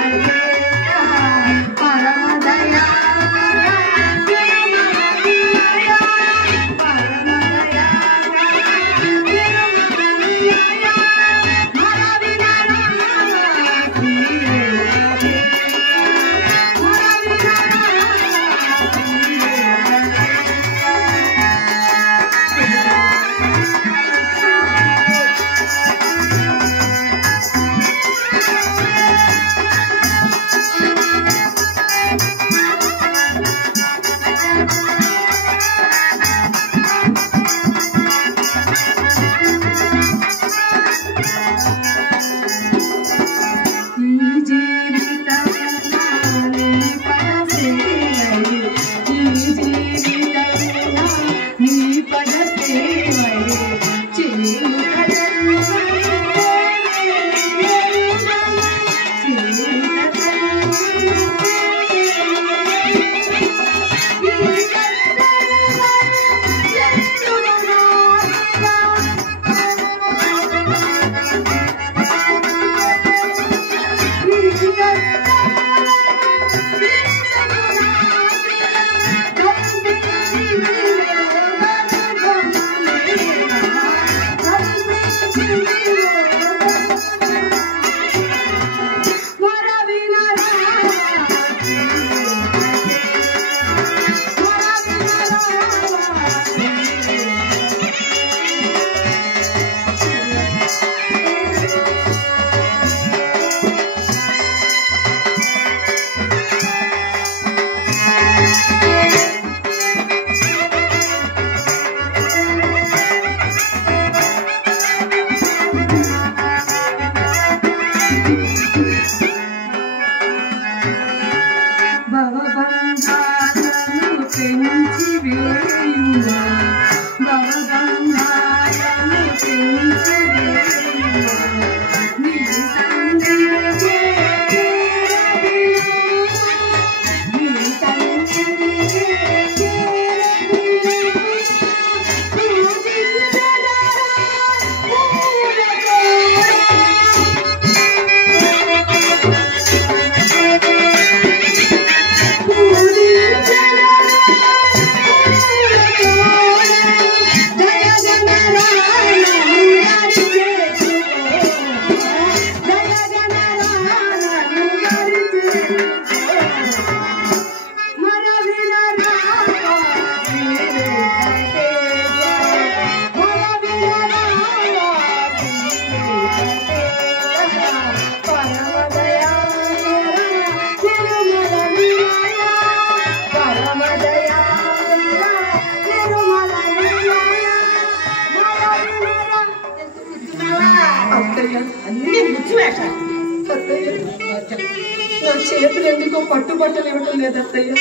నా చేతులు ఎందుకో పట్టుబట్టలు ఇవ్వటం లేదత్తయ్య.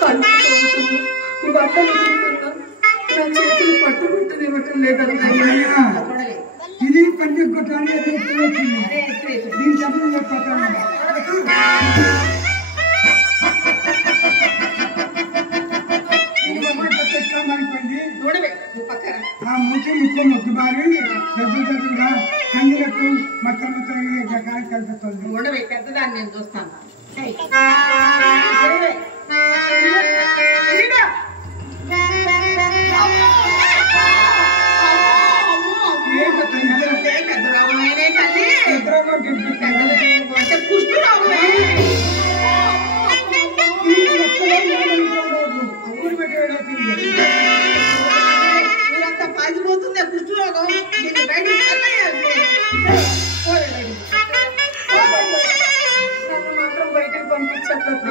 కళ్ళు తోముతున్నా, బట్టలు తింటున్నా, నా చేతులు పట్టుబట్టలు ఇవ్వటం లేదత్తయ్య. ఇది పండుగ కొట్టాలి దీని చెప్పడం చెప్పాను. ఆ మూతి ముక్కు మొద్దుబారి దగ్గరగా కందిలకు మొత్తం కలుపుతుంది. మూడవే పెద్దదాన్ని నేను చూస్తాను. ఊరంతా పాగిపోతుంది కూర్చోగం. బయటకు పంపించట్లేదు.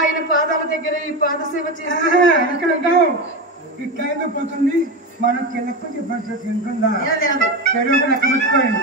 ఆయన పాదాల దగ్గర ఈ పాద సేవ చేసి ఇట్లా ఎందుకు పోతుంది? మనం కిందకు చెప్పాల్సి తింటుందా? చెరువుకు లెక్క పెట్టుకోండి.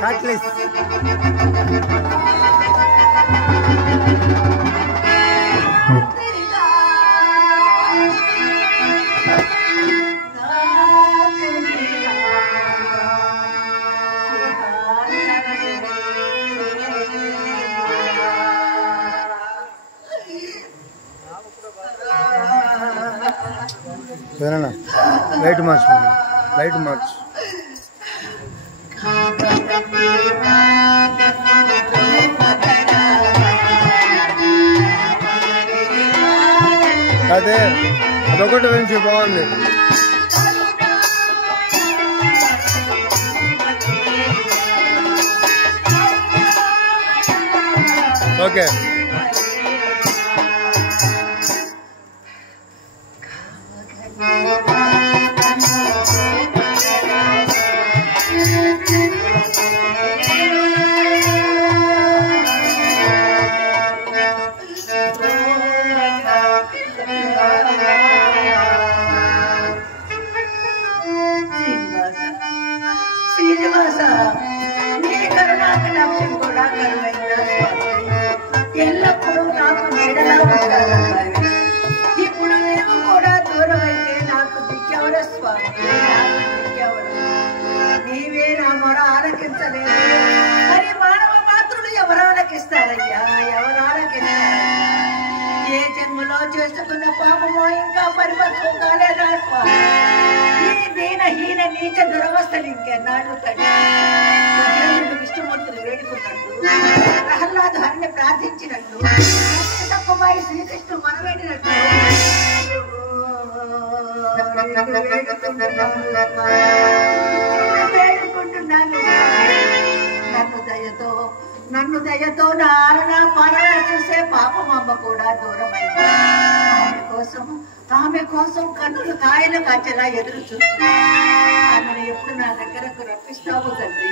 Cutlass. సరేనా లైట్ మార్చు లైట్ మార్చు అదే అదొకటి వెంచి బాగుంది ఓకే ఎల్లప్పుడూ నాకు నీడలా ఉంటానన్నారు. ఇప్పుడు నీవు కూడా దూరం అయితే నాకు దిక్కెవరు స్వామి, నాకు దిక్కెవరు? నీవే నా మొర ఆలకించలేదు. మరి మానవ మాత్రులు ఎవరు ఆలకిస్తారయ్యా, ఎవరు ఆలకిస్తారు? ఏ జన్మలో చేసుకున్న పాపమో ఇంకా పరిపక్వం కాలేదా స్వామి? ఈ దీనహీన నీచ దురవస్థలు ఇంకెన్నాళ్ళు తండ్రి? విష్ణుమూర్తులు వేడుకున్నట్టు, ప్రహ్లాద హరిని ప్రార్థించినట్టు, తక్కువై శ్రీకృష్ణుడు మనవేడినట్టు వేడుకుంటున్నాను. నన్ను దయతో నా పాలన చూసే పాపమమ్మ కూడా దూరమైంది. ఆమె కోసం కన్నులు కాయలు కాచేలా ఎదురు చూస్తున్నాను. ఆమెను ఎప్పుడు నా దగ్గరకు రప్పిస్తావు తండ్రి?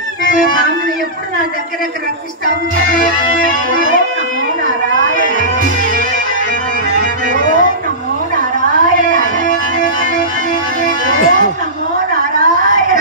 ఆమెను ఎప్పుడు నా దగ్గరకు రప్పిస్తావు తండ్రి? ఓం నమో నారాయణ, ఓం నమో నారాయణ, ఓం నమో నారాయణ.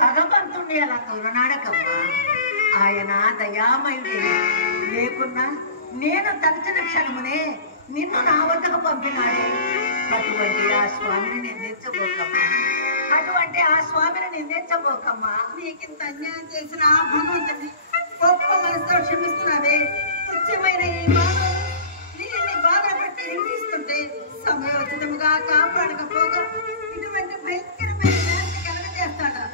భగవంతుణ్ణి అలా తొలనాడకమ్మా. ఆయన దయామయుడే. లేకున్నా నేను తలచిన క్షణమునే నిన్ను నా వద్దకు పంపినాడే. అటువంటి ఆ స్వామిని నిందించబోకమ్మా, అటువంటి ఆ స్వామిని నిందించబోకమ్మా. నీకింత అన్యాయం చేసిన ఆ భగవంతుని గొప్ప మనసుతో క్షమిస్తున్నావే. తుచ్చమైన ఈ బాధలు బట్టి హింసిస్తుంటే సమయోచితముగా కాపాడకపోగా ఇటువంటి భయంకరమైన శాంతి కలగజేస్తాడా?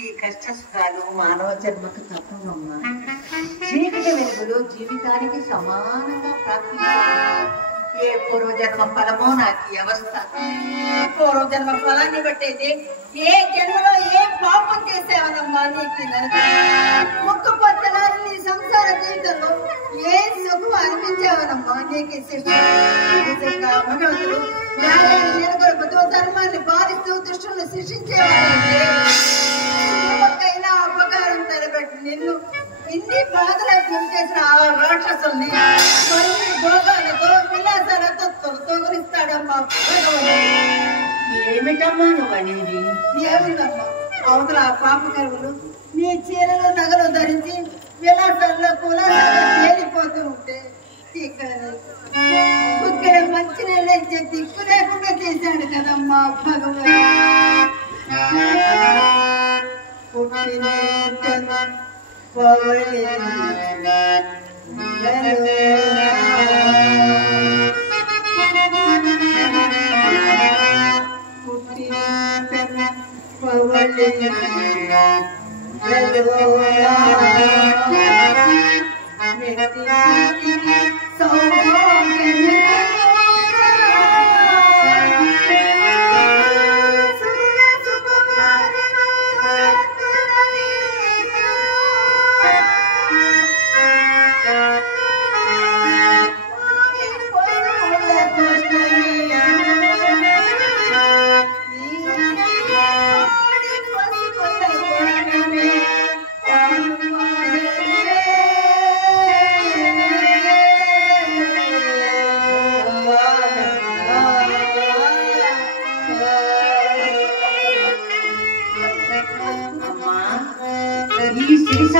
ఈ కష్ట సుఖాలు మానవ జన్మకు తప్పవమ్మా. చీకటి వెలుగులు జీవితానికి సమానంగా ప్రాప్తిస్తాయి. ఏ పూర్వజన్మ ఫలమో నాకు ఈ అవస్థ. పూర్వజన్మ ఫలాన్ని బట్టయితే ఏ జన్మలో ఏ పాపం చేసేవనమ్మా నీకు ముక్కు పచ్చలారి నీ సంసార జీవితంలో ఏ సుఖం అనిపించేవనమ్మా నీకు నిజంగా భగవంతుడు న్యాయాన్ని నెలకొల్పుతూ ధర్మాన్ని పాలిస్తూ దుష్టులను శిక్షించేవాడంటే ఒక్కైనా అపకారం తలపెట్టి నిన్ను ఇన్ని బాధలకు గురి చేసిన ఆ రాక్షసుల్ని మళ్ళీ భోగాలతో విలాసాలతో తొలగిస్తాడమ్మా భగవంతుడు. ఏమిటమ్మా నువ్వు అనేది? ఏముందమ్మా, అవతల ఆ పాపకరువులు నీ చీరలు నగలు ధరించి విలాసాల్లో కులాసాల్లో తేలిపోతూ ఉంటే ఇక్కడ మంచి నెల దిక్కు లేకుండా చేశాడు కదమ్మా భగవంతుడు. సౌభాగ్య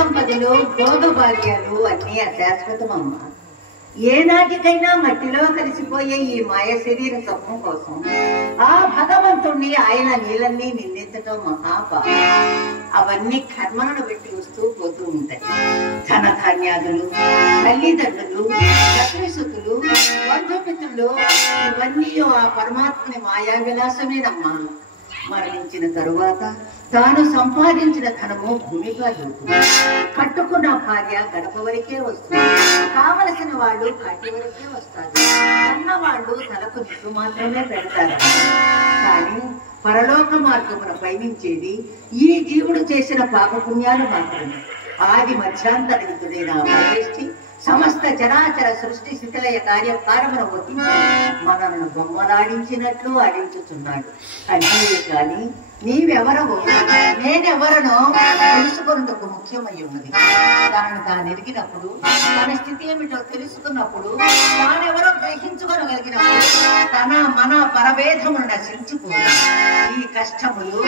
సంపదలు భోగభాగ్యాలు అన్నీ అశాశ్వతమమ్మా. ఏనాటికైనా మట్టిలో కలిసిపోయే ఈ మాయ శరీర స్వప్నం కోసం ఆ భగవంతుణ్ణి ఆయన నీళ్ళన్నీ నిందించటం మహాపాపం. అవన్నీ కర్మలను పెట్టి వస్తూ పోతూ ఉంటాయి. ధనధాన్యాదులు, తల్లిదండ్రులు, సతులు, బంధుమిత్రులు ఇవన్నీ ఆ పరమాత్మని మాయా విలాసమేనమ్మా. మరణించిన తరువాత తాను సంపాదించిన ధనము భూమిగా దూకుతుంది. కట్టుకున్న భార్య గడప వరకే వస్తుంది. కావలసిన వాళ్ళు కట్టి వరకే వస్తారు. అన్నవాళ్ళు తలకు నిప్పు మాత్రమే పెడతారు. కానీ పరలోక మార్గమున పయనించేది ఈ జీవుడు చేసిన పాపపుణ్యాలు మాత్రమే. ఆది మధ్యాంతరితుడైన పరమేష్టి సమస్త చరాచర సృష్టి స్థితిలయ కార్యకారమును ఒత్తించి మనల్ని బొమ్మలాడించినట్లు ఆడించుతున్నాడు. అంటే కానీ నీవెవరవో నేనెవరనో తెలుసుకున్నకు ముఖ్యమై ఉన్నది. తనను తాను ఎరిగినప్పుడు, తన స్థితి ఏమిటో తెలుసుకున్నప్పుడు, తానెవరో గ్రహించుకోగలిగినప్పుడు తన మన పరభేదమును నశించిపోదు. ఈ కష్టములు,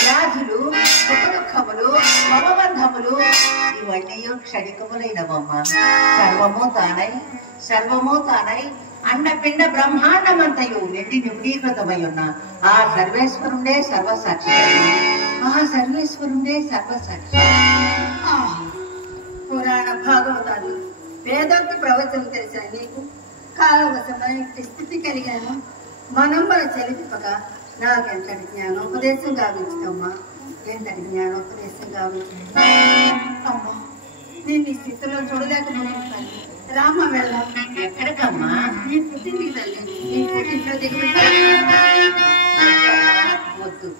వ్యాధులు, సుఖ దుఃఖములు, భవబంధములు ఇవన్నీ క్షణికములైనవమ్మ. సర్వము తానై అండపిండ బ్రహ్మాండమంతయు నిండి నిబిడీకృతమై ఉన్న ఆ సర్వేశ్వరుండే సర్వసాక్షి. పురాణ భాగవతాలు వేదాంత ప్రవచనం తెలిసిన నీకు కాలవశమైన స్థితి కలిగాను. మనంబర చెలిపిపక నాకెంతటి జ్ఞానోపదేశం గావించమ్మా. ఎంతటి జ్ఞానోపదేశం గావించమ్మా. నేను ఈ స్థితిలో చూడలేకపోతున్నాను. రామ వెళ్దాం. ఎక్కడికమ్మా? నీ పుట్టింటికి తల్లి. నీ పుట్టింట్లో దిగుబడి వద్దు.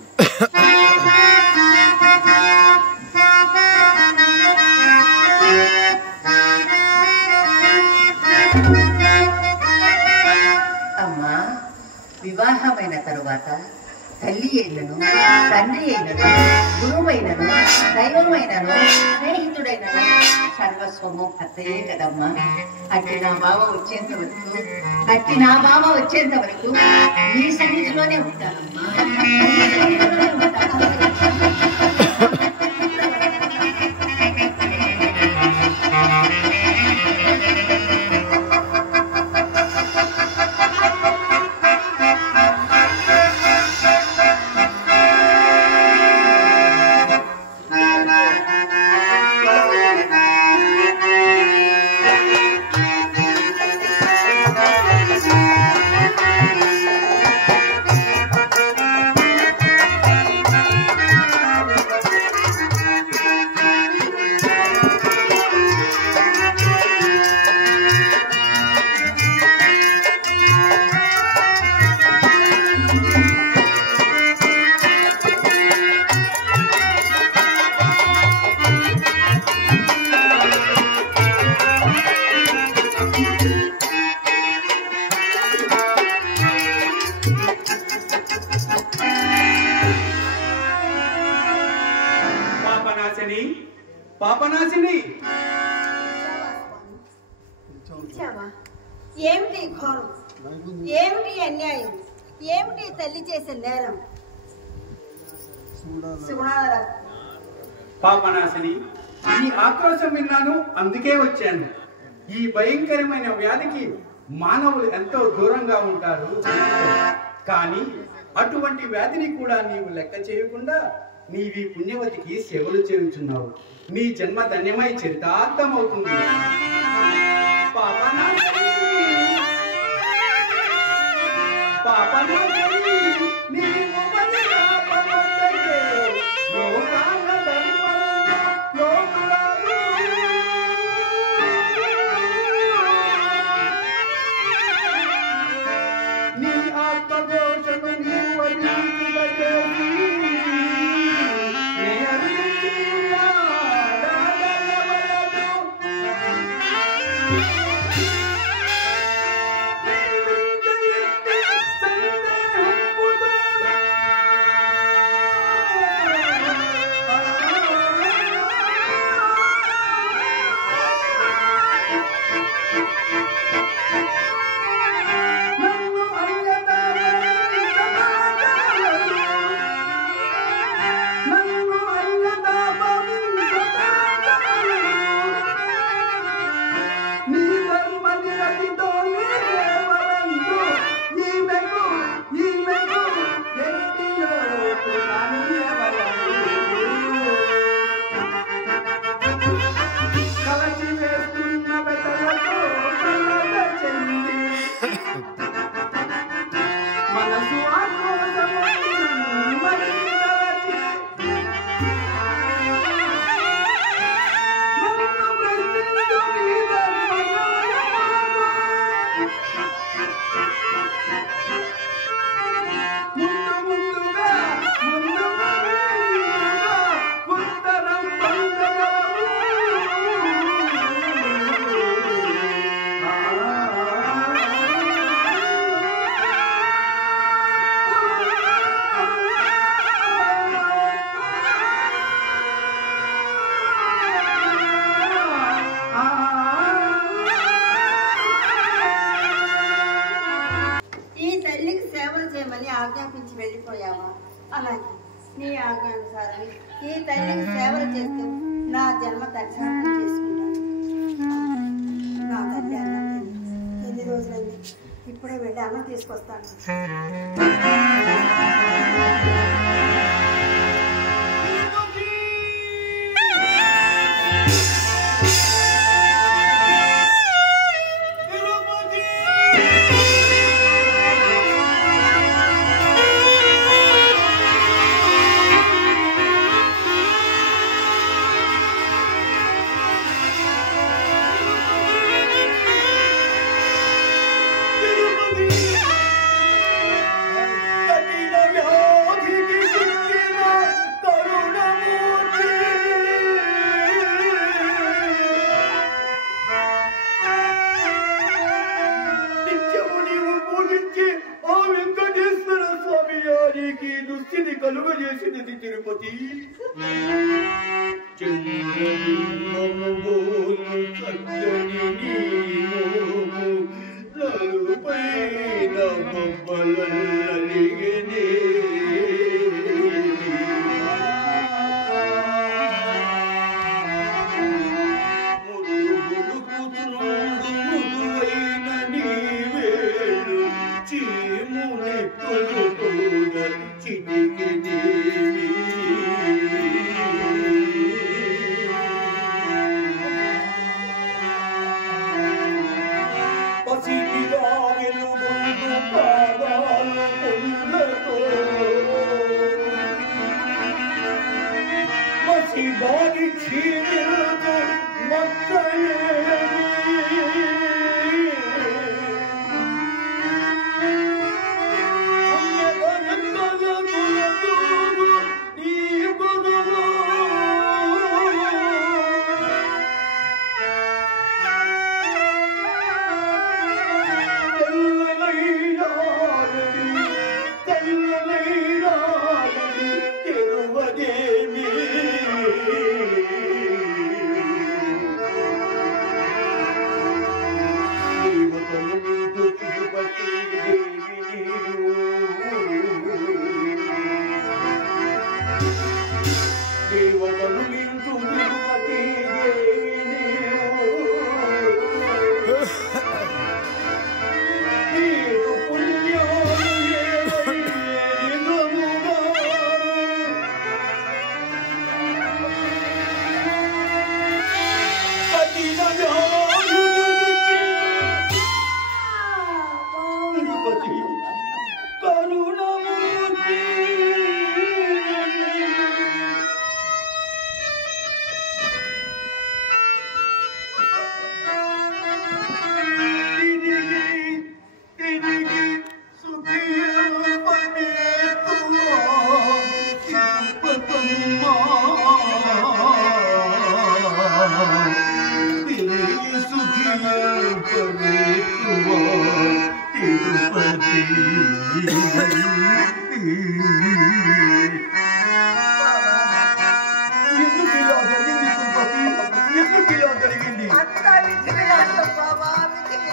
అమ్మా, వివాహమైన తరువాత తల్లి అయినను, తండ్రి అయినను, గురువైనను, దైవమైనను, స్నేహితుడైనను సర్వస్వము భర్తయే కదమ్మా. అట్టి నా బావ వచ్చేంత వరకు నీ సన్నిధిలోనే ఉంటానమ్మా. పాపనాశిని ఏమిటి ఘోరం? ఏమిటి అన్యాయం? ఏమిటి తల్లి చేసే నేరం? పాపనాశిని, ఈ ఆక్రోశం విన్నాను, అందుకే వచ్చాను. ఈ భయంకరమైన వ్యాధికి మానవులు ఎంతో దూరంగా ఉంటారు. కానీ అటువంటి వ్యాధిని కూడా నీవు లెక్క చేయకుండా నీవి పుణ్యవతికి సేవలు చేయుచున్నావు. నీ జన్మ ధన్యమై చరితార్థమవుతుంది. నీ ఆత్మదోషము మనసు ఆక్రోశమై నన్ను మరింతలచి నన్ను ప్రశ్నించు నీ ధర్మన్యాయములకు. ముందుగా ఉత్తరం పొందగలవు. ఈ తల్లికి సేవలు చేయమని ఆజ్ఞాపించి వెళ్ళిపోయావా? అలాగే నీ ఆజ్ఞానుసారం ఈ తల్లికి సేవలు చేస్తూ నా జన్మ దర్శనం చేసుకుంటాను. నా తల్లి అన్నం తిని ఎన్ని రోజులైంది, ఇప్పుడే వెళ్ళి అన్నం తీసుకొస్తాను. దుస్థితి కలుగజేసినది తిరుపతి.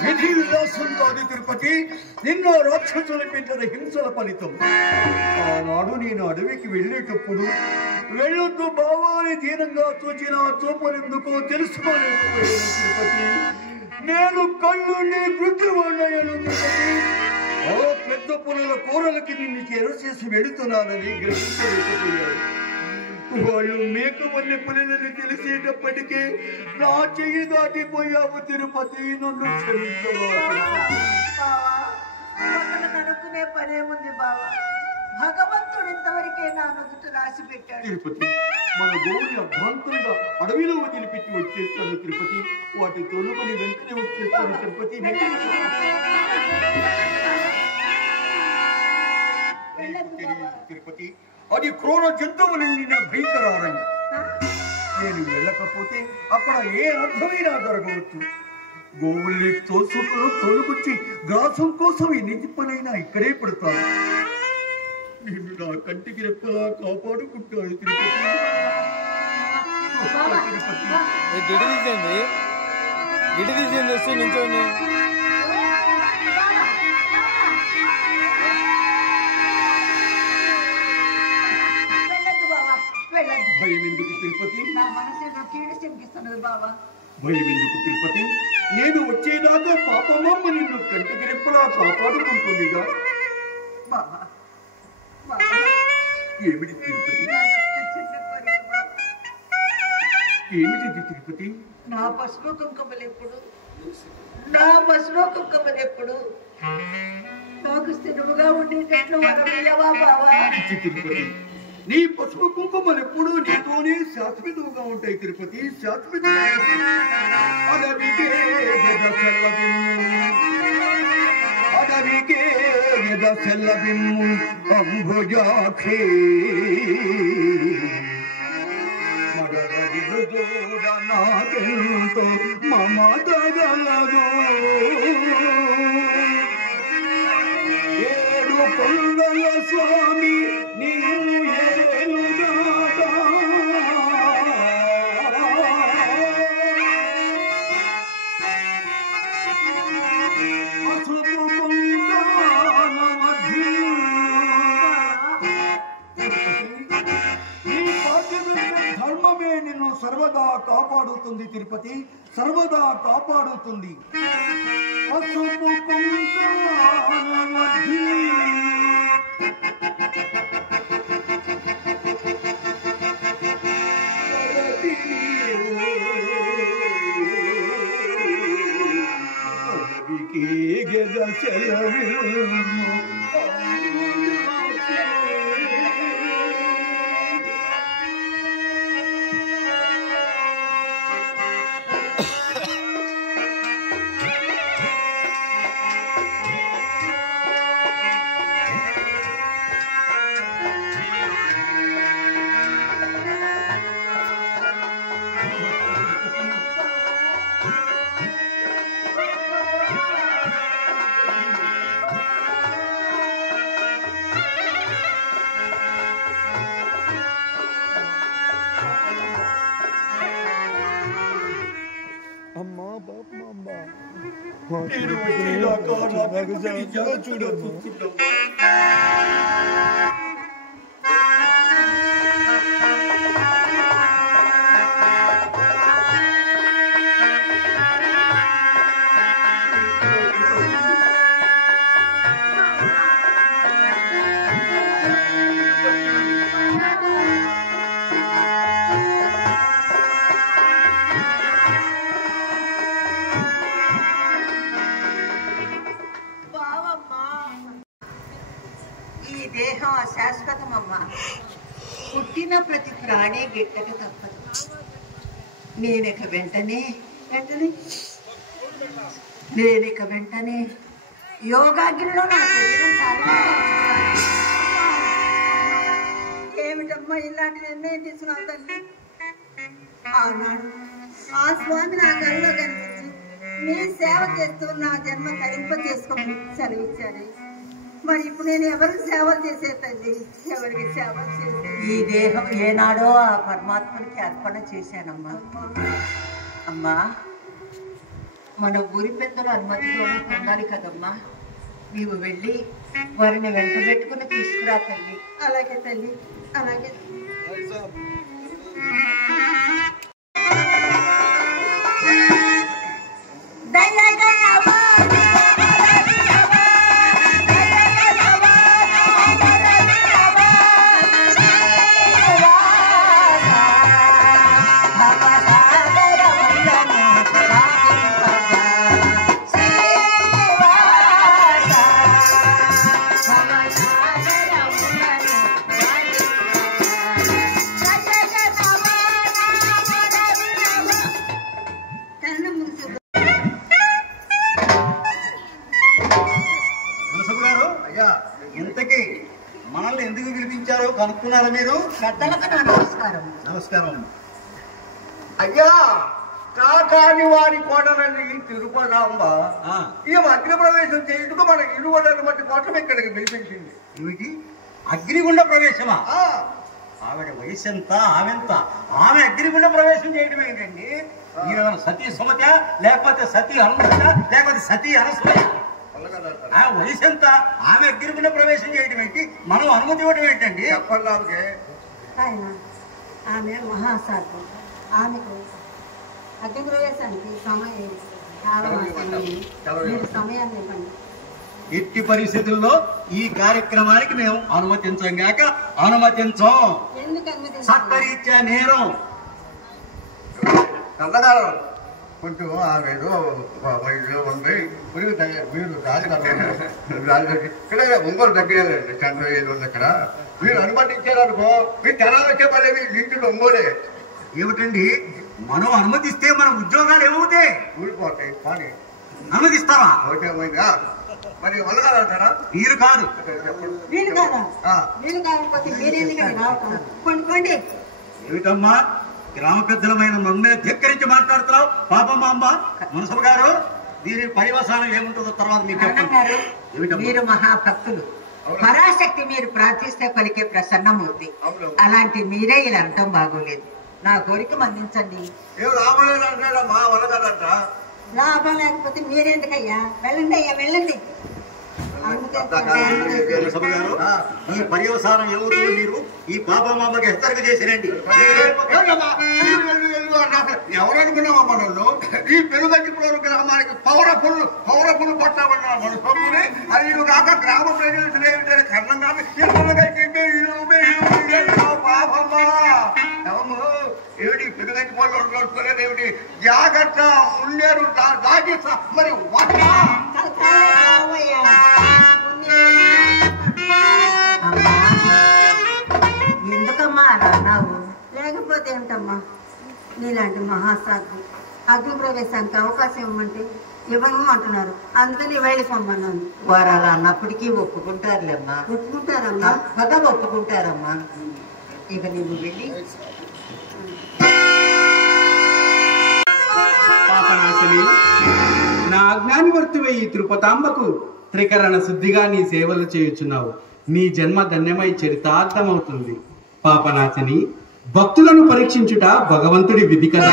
విధి విలాసం కాదు తిరుపతి, నిన్నో రాక్షసుల పెట్టిన హింసల ఫలితం. ఆనాడు నేను అడవికి వెళ్ళేటప్పుడు వెళ్ళొద్దు భావాన్ని దీనంగా చూచిన చూపనెందుకో తెలుసుకోలేకపోయాను తిరుపతి. నేను కళ్ళుండి గుడ్డివాణ్ణయ్యాను తిరుపతి. ఆ పెద్ద పులుల కూరలకి నిన్ను చేసి వెళుతున్నానని గ్రహించలేకపోయాను. వాళ్ళు మేకవల్లి పులిని తెలిసేటప్పటికీ నా చెయ్యి దాటిపోయావు తిరుపతి, నన్ను క్షమించవా. పెట్టాడు. తిరుపతి మన గోవుని అర్ధాంతరంగా అడవిలో వదిలిపెట్టి వచ్చేస్తాను తిరుపతి. వాటి తోలుకొని వెంటనే వచ్చేస్తాను తిరుపతి. తిరుపతి అది క్రూర జంతువులు నిన్న భీకరారంగా. నేను వెళ్ళకపోతే అక్కడ ఏ అర్థమైనా జరగవచ్చు. గోవుల్ని తోలుకొచ్చి గ్రాసం కోసం ఎన్ని తిప్పలైనా ఇక్కడే పడతాను. నిన్ను నా కంటికి రెప్పలా కాపాడుకుంటాను తిరుపతి. గిడి తీసింది వచ్చి నించోని భయం ఎందుకు తిరుపతి? నా మనసు కీడు చింపిస్తున్నది బాబా. భయం ఎందుకు తిరుపతి? నేను వచ్చేదాకా పాపమ్మ నిన్ను కంటికి రెప్పలా కాపాడుకుంటుందిగా. బాబా ఏమిటి తిరుపతి? ఏమిటి తిరుపతి? నా పసుపు కుంకుమలెప్పుడు నాకు స్థిరముగా ఉండేటట్లు వరమయ్యవా బాబా. తిరుపతి నీ పసుపు కుంకుమలు ఎప్పుడు నీతోనే శాశ్వతంగా ఉంటాయి తిరుపతి. శాశ్వతంగా అడవికే సెల్లవిమ్ము అంబుజాక్షి మగరగిలు చూడ నాకెంతో మమతగలదు. ఏడు కొండల స్వామి నిన్ను ఏలుగాదా. పసుపు కుంకాల మధ్య నీ పాఠ్యమైన ధర్మమే నిన్ను సర్వదా కాపాడుతుంది తిరుపతి. సర్వదా కాపాడుతుంది. పసుపు కుంకాల మధ్య చూడొచ్చు. దేహం అశాశ్వతమమ్మా. పుట్టిన ప్రతి ప్రాణి గిట్టక తప్పదు. నేనిక వెంటనే యోగాగ్నిలో నా శరీరం చాలా. ఏమిటమ్మా ఇలాంటి నిర్ణయం తీసుకున్నావు తల్లి? అవునాడు ఆ స్వామి నా కళ్ళలో కనిపించి మీ సేవ చేస్తూ నా జన్మ తరింప చేసుకోమని సెలవిచ్చారు. మరి ఇప్పుడు నేను ఎవరికి సేవలు చేసే తల్లి? ఎవరికి సేవలు చేసే? ఈ దేహం ఏనాడో ఆ పరమాత్మకి అర్పణ చేశానమ్మా. అమ్మా మన ఊరి పెద్దల అనుమతితోనే పొందాలి కదమ్మా. నీవు వెళ్ళి వారిని వెంట పెట్టుకుని తీసుకురా తల్లి. అలాగే తల్లి, అలాగే. అయ్యా ఇంతకీ మనల్ని ఎందుకు పిలిపించారో కనుక్కున్నారా మీరు? పెద్దలకు నా నమస్కారం. నమస్కారం. అయ్యా కాకాని వారి కోటలని తిరుపరాంబ ఈ అగ్ని ప్రవేశం చేయుటకు మన ఇరువడని బట్టి కోటం ఇక్కడికి పిలిపించింది. ఏమిటి అగ్నిగుండ ప్రవేశమా? ఆవిడ వయసు ఎంత, ఆమెంత? ఆమె అగ్నిగుండ ప్రవేశం చేయడం ఏంటండి? ఈమె సతీ సుమత, లేకపోతే సతీ అనుమత, లేకపోతే సతీ అనసూయ? ఆ వయసు ఎంత? ఆమె అగ్నిగుండ ప్రవేశం చేయడం ఏంటి? మనం అనుమతి ఇవ్వడం ఏంటండి? చెప్పండి ఆమెకి. ఆయన ఆమె మహాసాధు. ఆమెకు అగ్ని ప్రవేశానికి సమయం మీరు సమయాన్ని ఇవ్వండి. ఎట్టి పరిస్థితుల్లో ఈ కార్యక్రమానికి మేము అనుమతించం గాక అనుమతించం. ఎందుకు అనుమతించాలి? చట్టరీత్యా నేరం. చల్లగారు కొంచెం ఆమెదో ఉంది మీరు ఇక్కడ ఒంగోలు దగ్గర చంద్రయ్య ఉంది. ఇక్కడ మీరు అనుమతించారనుకో మీరు తెరాలు వచ్చే పని ఇంటిలో ఒంగోలే. ఏమిటండి మనం అనుమతిస్తే మన ఉద్యోగాలు ఏమవుతాయి? ఊడిపోతాయి. కానీ అనుమతిస్తావా? ఓకేమైందా? మరి వల్లగాలంటారా? మీరు కాదు. వీలు కాదా? వీలు కాకపోతే మీరెందుకండి రావటం? కొండి ఏమిటమ్మా గ్రామ పెద్దలమైన మమ్మల్ని ధిక్కరించి మాట్లాడుతున్నావు? పాపమ్మ అమ్మ మునసబ గారు దీని పర్యవసానం ఏముంటుందో తర్వాత మీకు చెప్పండి. మీరు మహాభక్తులు, పరాశక్తి మీరు ప్రార్థిస్తే పలికే ప్రసన్నమూర్తి. అలాంటి మీరే ఇలా అనటం బాగోలేదు. నా కోరిక మన్నించండి. ఏం లాభం లేదంటారా? మా వల్లగాలంట. లాభం లేకపోతే మీరెందుకయ్యా? వెళ్ళండి అయ్యా, వెళ్ళండి. ఈ పర్యవసానం ఏమవుతుందో మీరు ఈ పాపమ్మకి హెచ్చరిక చేసిరండి. ఎవరనుకున్నావా మనల్ని? ఈ పెనుగంటిపురం గ్రామానికి పౌరపులు పట్టామన్నారు మన సొమ్ముని. అది కాక గ్రామ ప్రజలు ఏమిటంటే కర్ణంగా ఏమిటి పెనుగంటిపురం ఏమిటి జాగ్రత్త ఉండేరు దాటిస్తా. మరి ఎందుకమ్మా అలా అన్నావు? లేకపోతే ఏమిటమ్మా, నీలాంటి మహాసాధు అగ్ని ప్రవేశానికి అవకాశం ఇవ్వమంటే ఇవ్వను అంటున్నారు. అందుకని వెళ్ళిపోమ్మన్నాను. వారు అలా అన్నప్పటికీ ఒప్పుకుంటారులేమ్మా. ఒప్పుకుంటారమ్మా? తప్పగా ఒప్పుకుంటారమ్మా. ఇక నువ్వు వెళ్ళి పాపనాశని, నా అజ్ఞాని వర్తివై ఈ తిరుపతాంబకు త్రికరణ శుద్ధిగా నీ సేవలు చేయుచున్నావు. నీ జన్మ ధన్యమై చరితార్థమవుతుంది. పాపనాశని, భక్తులను పరీక్షించుట భగవంతుడి విధి కదా.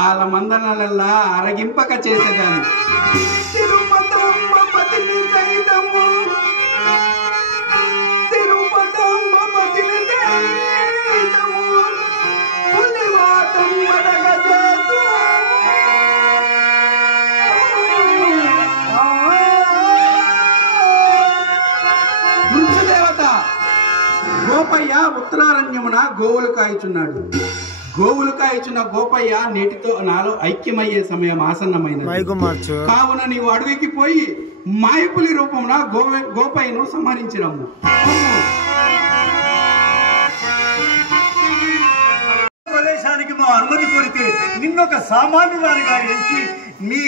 ఆల మందనలల్లా అరగింపక చేసేదాన్ని. వృక్షదేవత గోపయ్య ఉత్తరారణ్యమున గోవులు కాయుచున్నాడు. గోవులు కాయచున్న గోపయ్య నేటితో నాలో ఐక్యమయ్యే సమయం ఆసన్నమైనది. కావున నీవు అడవికి పోయి మాయపులి రూపమున గోపయ్యను సంహరించినము. ప్రదేశానికి మా అనుమతి కోరితే నిన్నొక సామాన్యురాలిగా ఎంచి నీ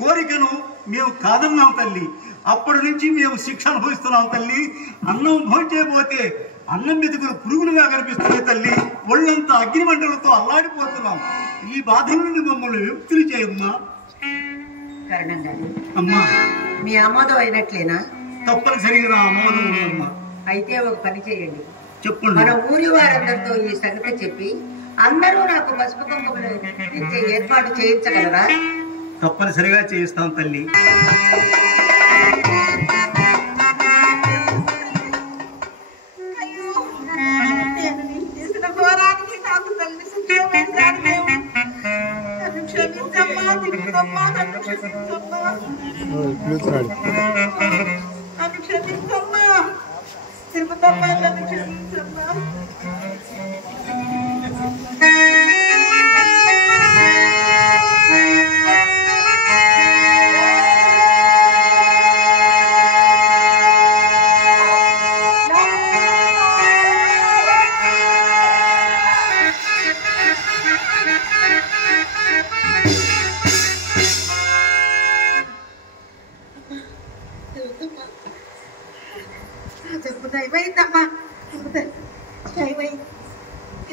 కోరికను మేము కాదన్నాం తల్లి. అప్పటి నుంచి మేము శిక్ష అనుభవిస్తున్నాం తల్లి. అన్నం భోంచేయబోతే అన్నం మెతుకులు పురుగులుగా కనిపిస్తున్నాయి తల్లి. ఒళ్ళంతా అగ్నిమంటలతో అల్లాడిపోతున్నాం. ఈ బాధల నుండి మమ్మల్ని విముక్తులు చేయమ్మా. కరణం గారు, అమ్మా మీ ఆమోదం అయినట్లేనా? తప్పనిసరిగా నా ఆమోదం ఉందమ్మా. అయితే ఒక పని చేయండి, చెప్పండి. మన ఊరి వారందరితో ఈ సంగతి చెప్పి అందరూ నాకు పసుపు కుంకుమలు ఇచ్చే ఏర్పాటు చేయించగలరా? తప్పనిసరిగా చేయిస్తాం తల్లి.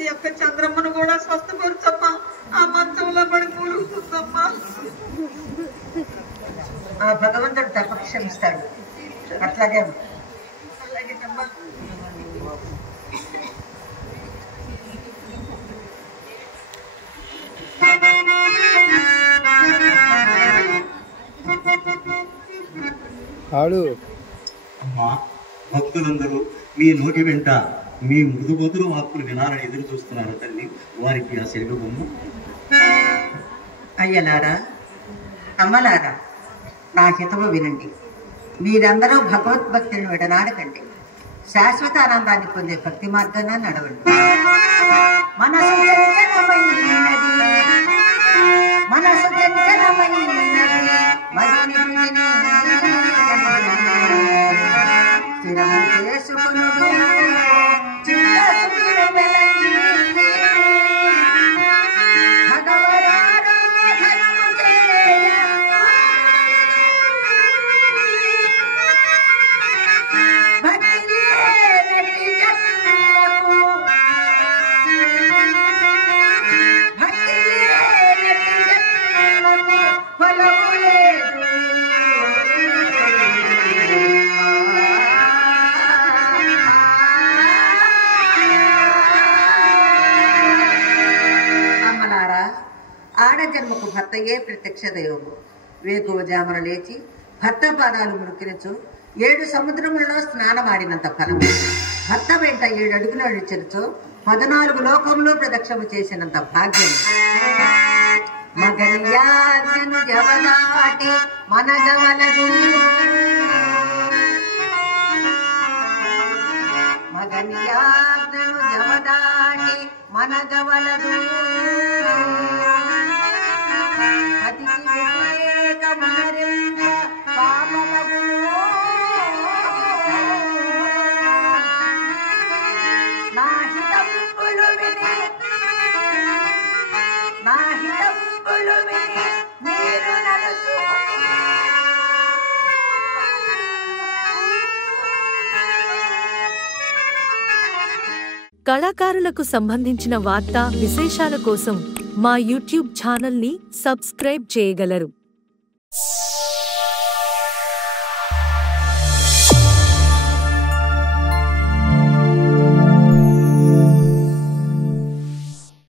ఈ యొక్క చంద్రమ్మను కూడా స్వస్థపరచమ్మా. ఆ మంచంలో పడి కూలుస్తుందమ్మా. ఆ భగవంతుడు తప్పక క్షమిస్తాడు. అట్లాగే అలాగేనమ్మా. అమ్మా, భక్తులందరూ మీ నోటి వెంట మీ మృదుబోతులు వాక్కులు వినాలని ఎదురు చూస్తున్నారు తల్లి. వారికి ఆ శరీరమ్మ. అయ్యలారా, అమ్మలారా, నా హితవు వినండి. మీరందరూ భగవద్భక్తిని విడనాడకండి. శాశ్వత ఆనందాన్ని పొందే భక్తి మార్గాన్ని నడవండి. మనసు చంచలమైనది, మనసు చంచలమైనది, మదిని స్థిరము చేసుకొనుడు చిత్తశుద్ధిని వెలగి భగవదారాధనము చేయ భక్తి లేనట్టి జన్మకు, భక్తి లేనట్టి జన్మకు ఫలము లేదు. అమ్మలారా, ఆడజన్మకు భర్తయే ప్రత్యక్ష దైవము. వేకువజామున లేచి భర్త పాదాలు మురికినచు 7 సముద్రములలో స్నానమాడినంత ఫలము, భర్త వెంట 7 అడుగులు నడిచినచో 14 లోకములు ప్రదక్షిణము చేసినంత భాగ్యము. మగన్యాజ్ఞను జవదాటి మనగవలదు, మగన్యాజ్ఞను జవదాటి మనగవలదు. అతికి వివేకమునరింప పాపమగును. నా హితంబులు విని, నా హితంబులు విని మీరు నడుచుకుని కళాకారులకు సంబంధించిన వార్తా విశేషాల కోసం మా యూట్యూబ్ ఛానల్ని సబ్స్క్రైబ్ చేయగలరు.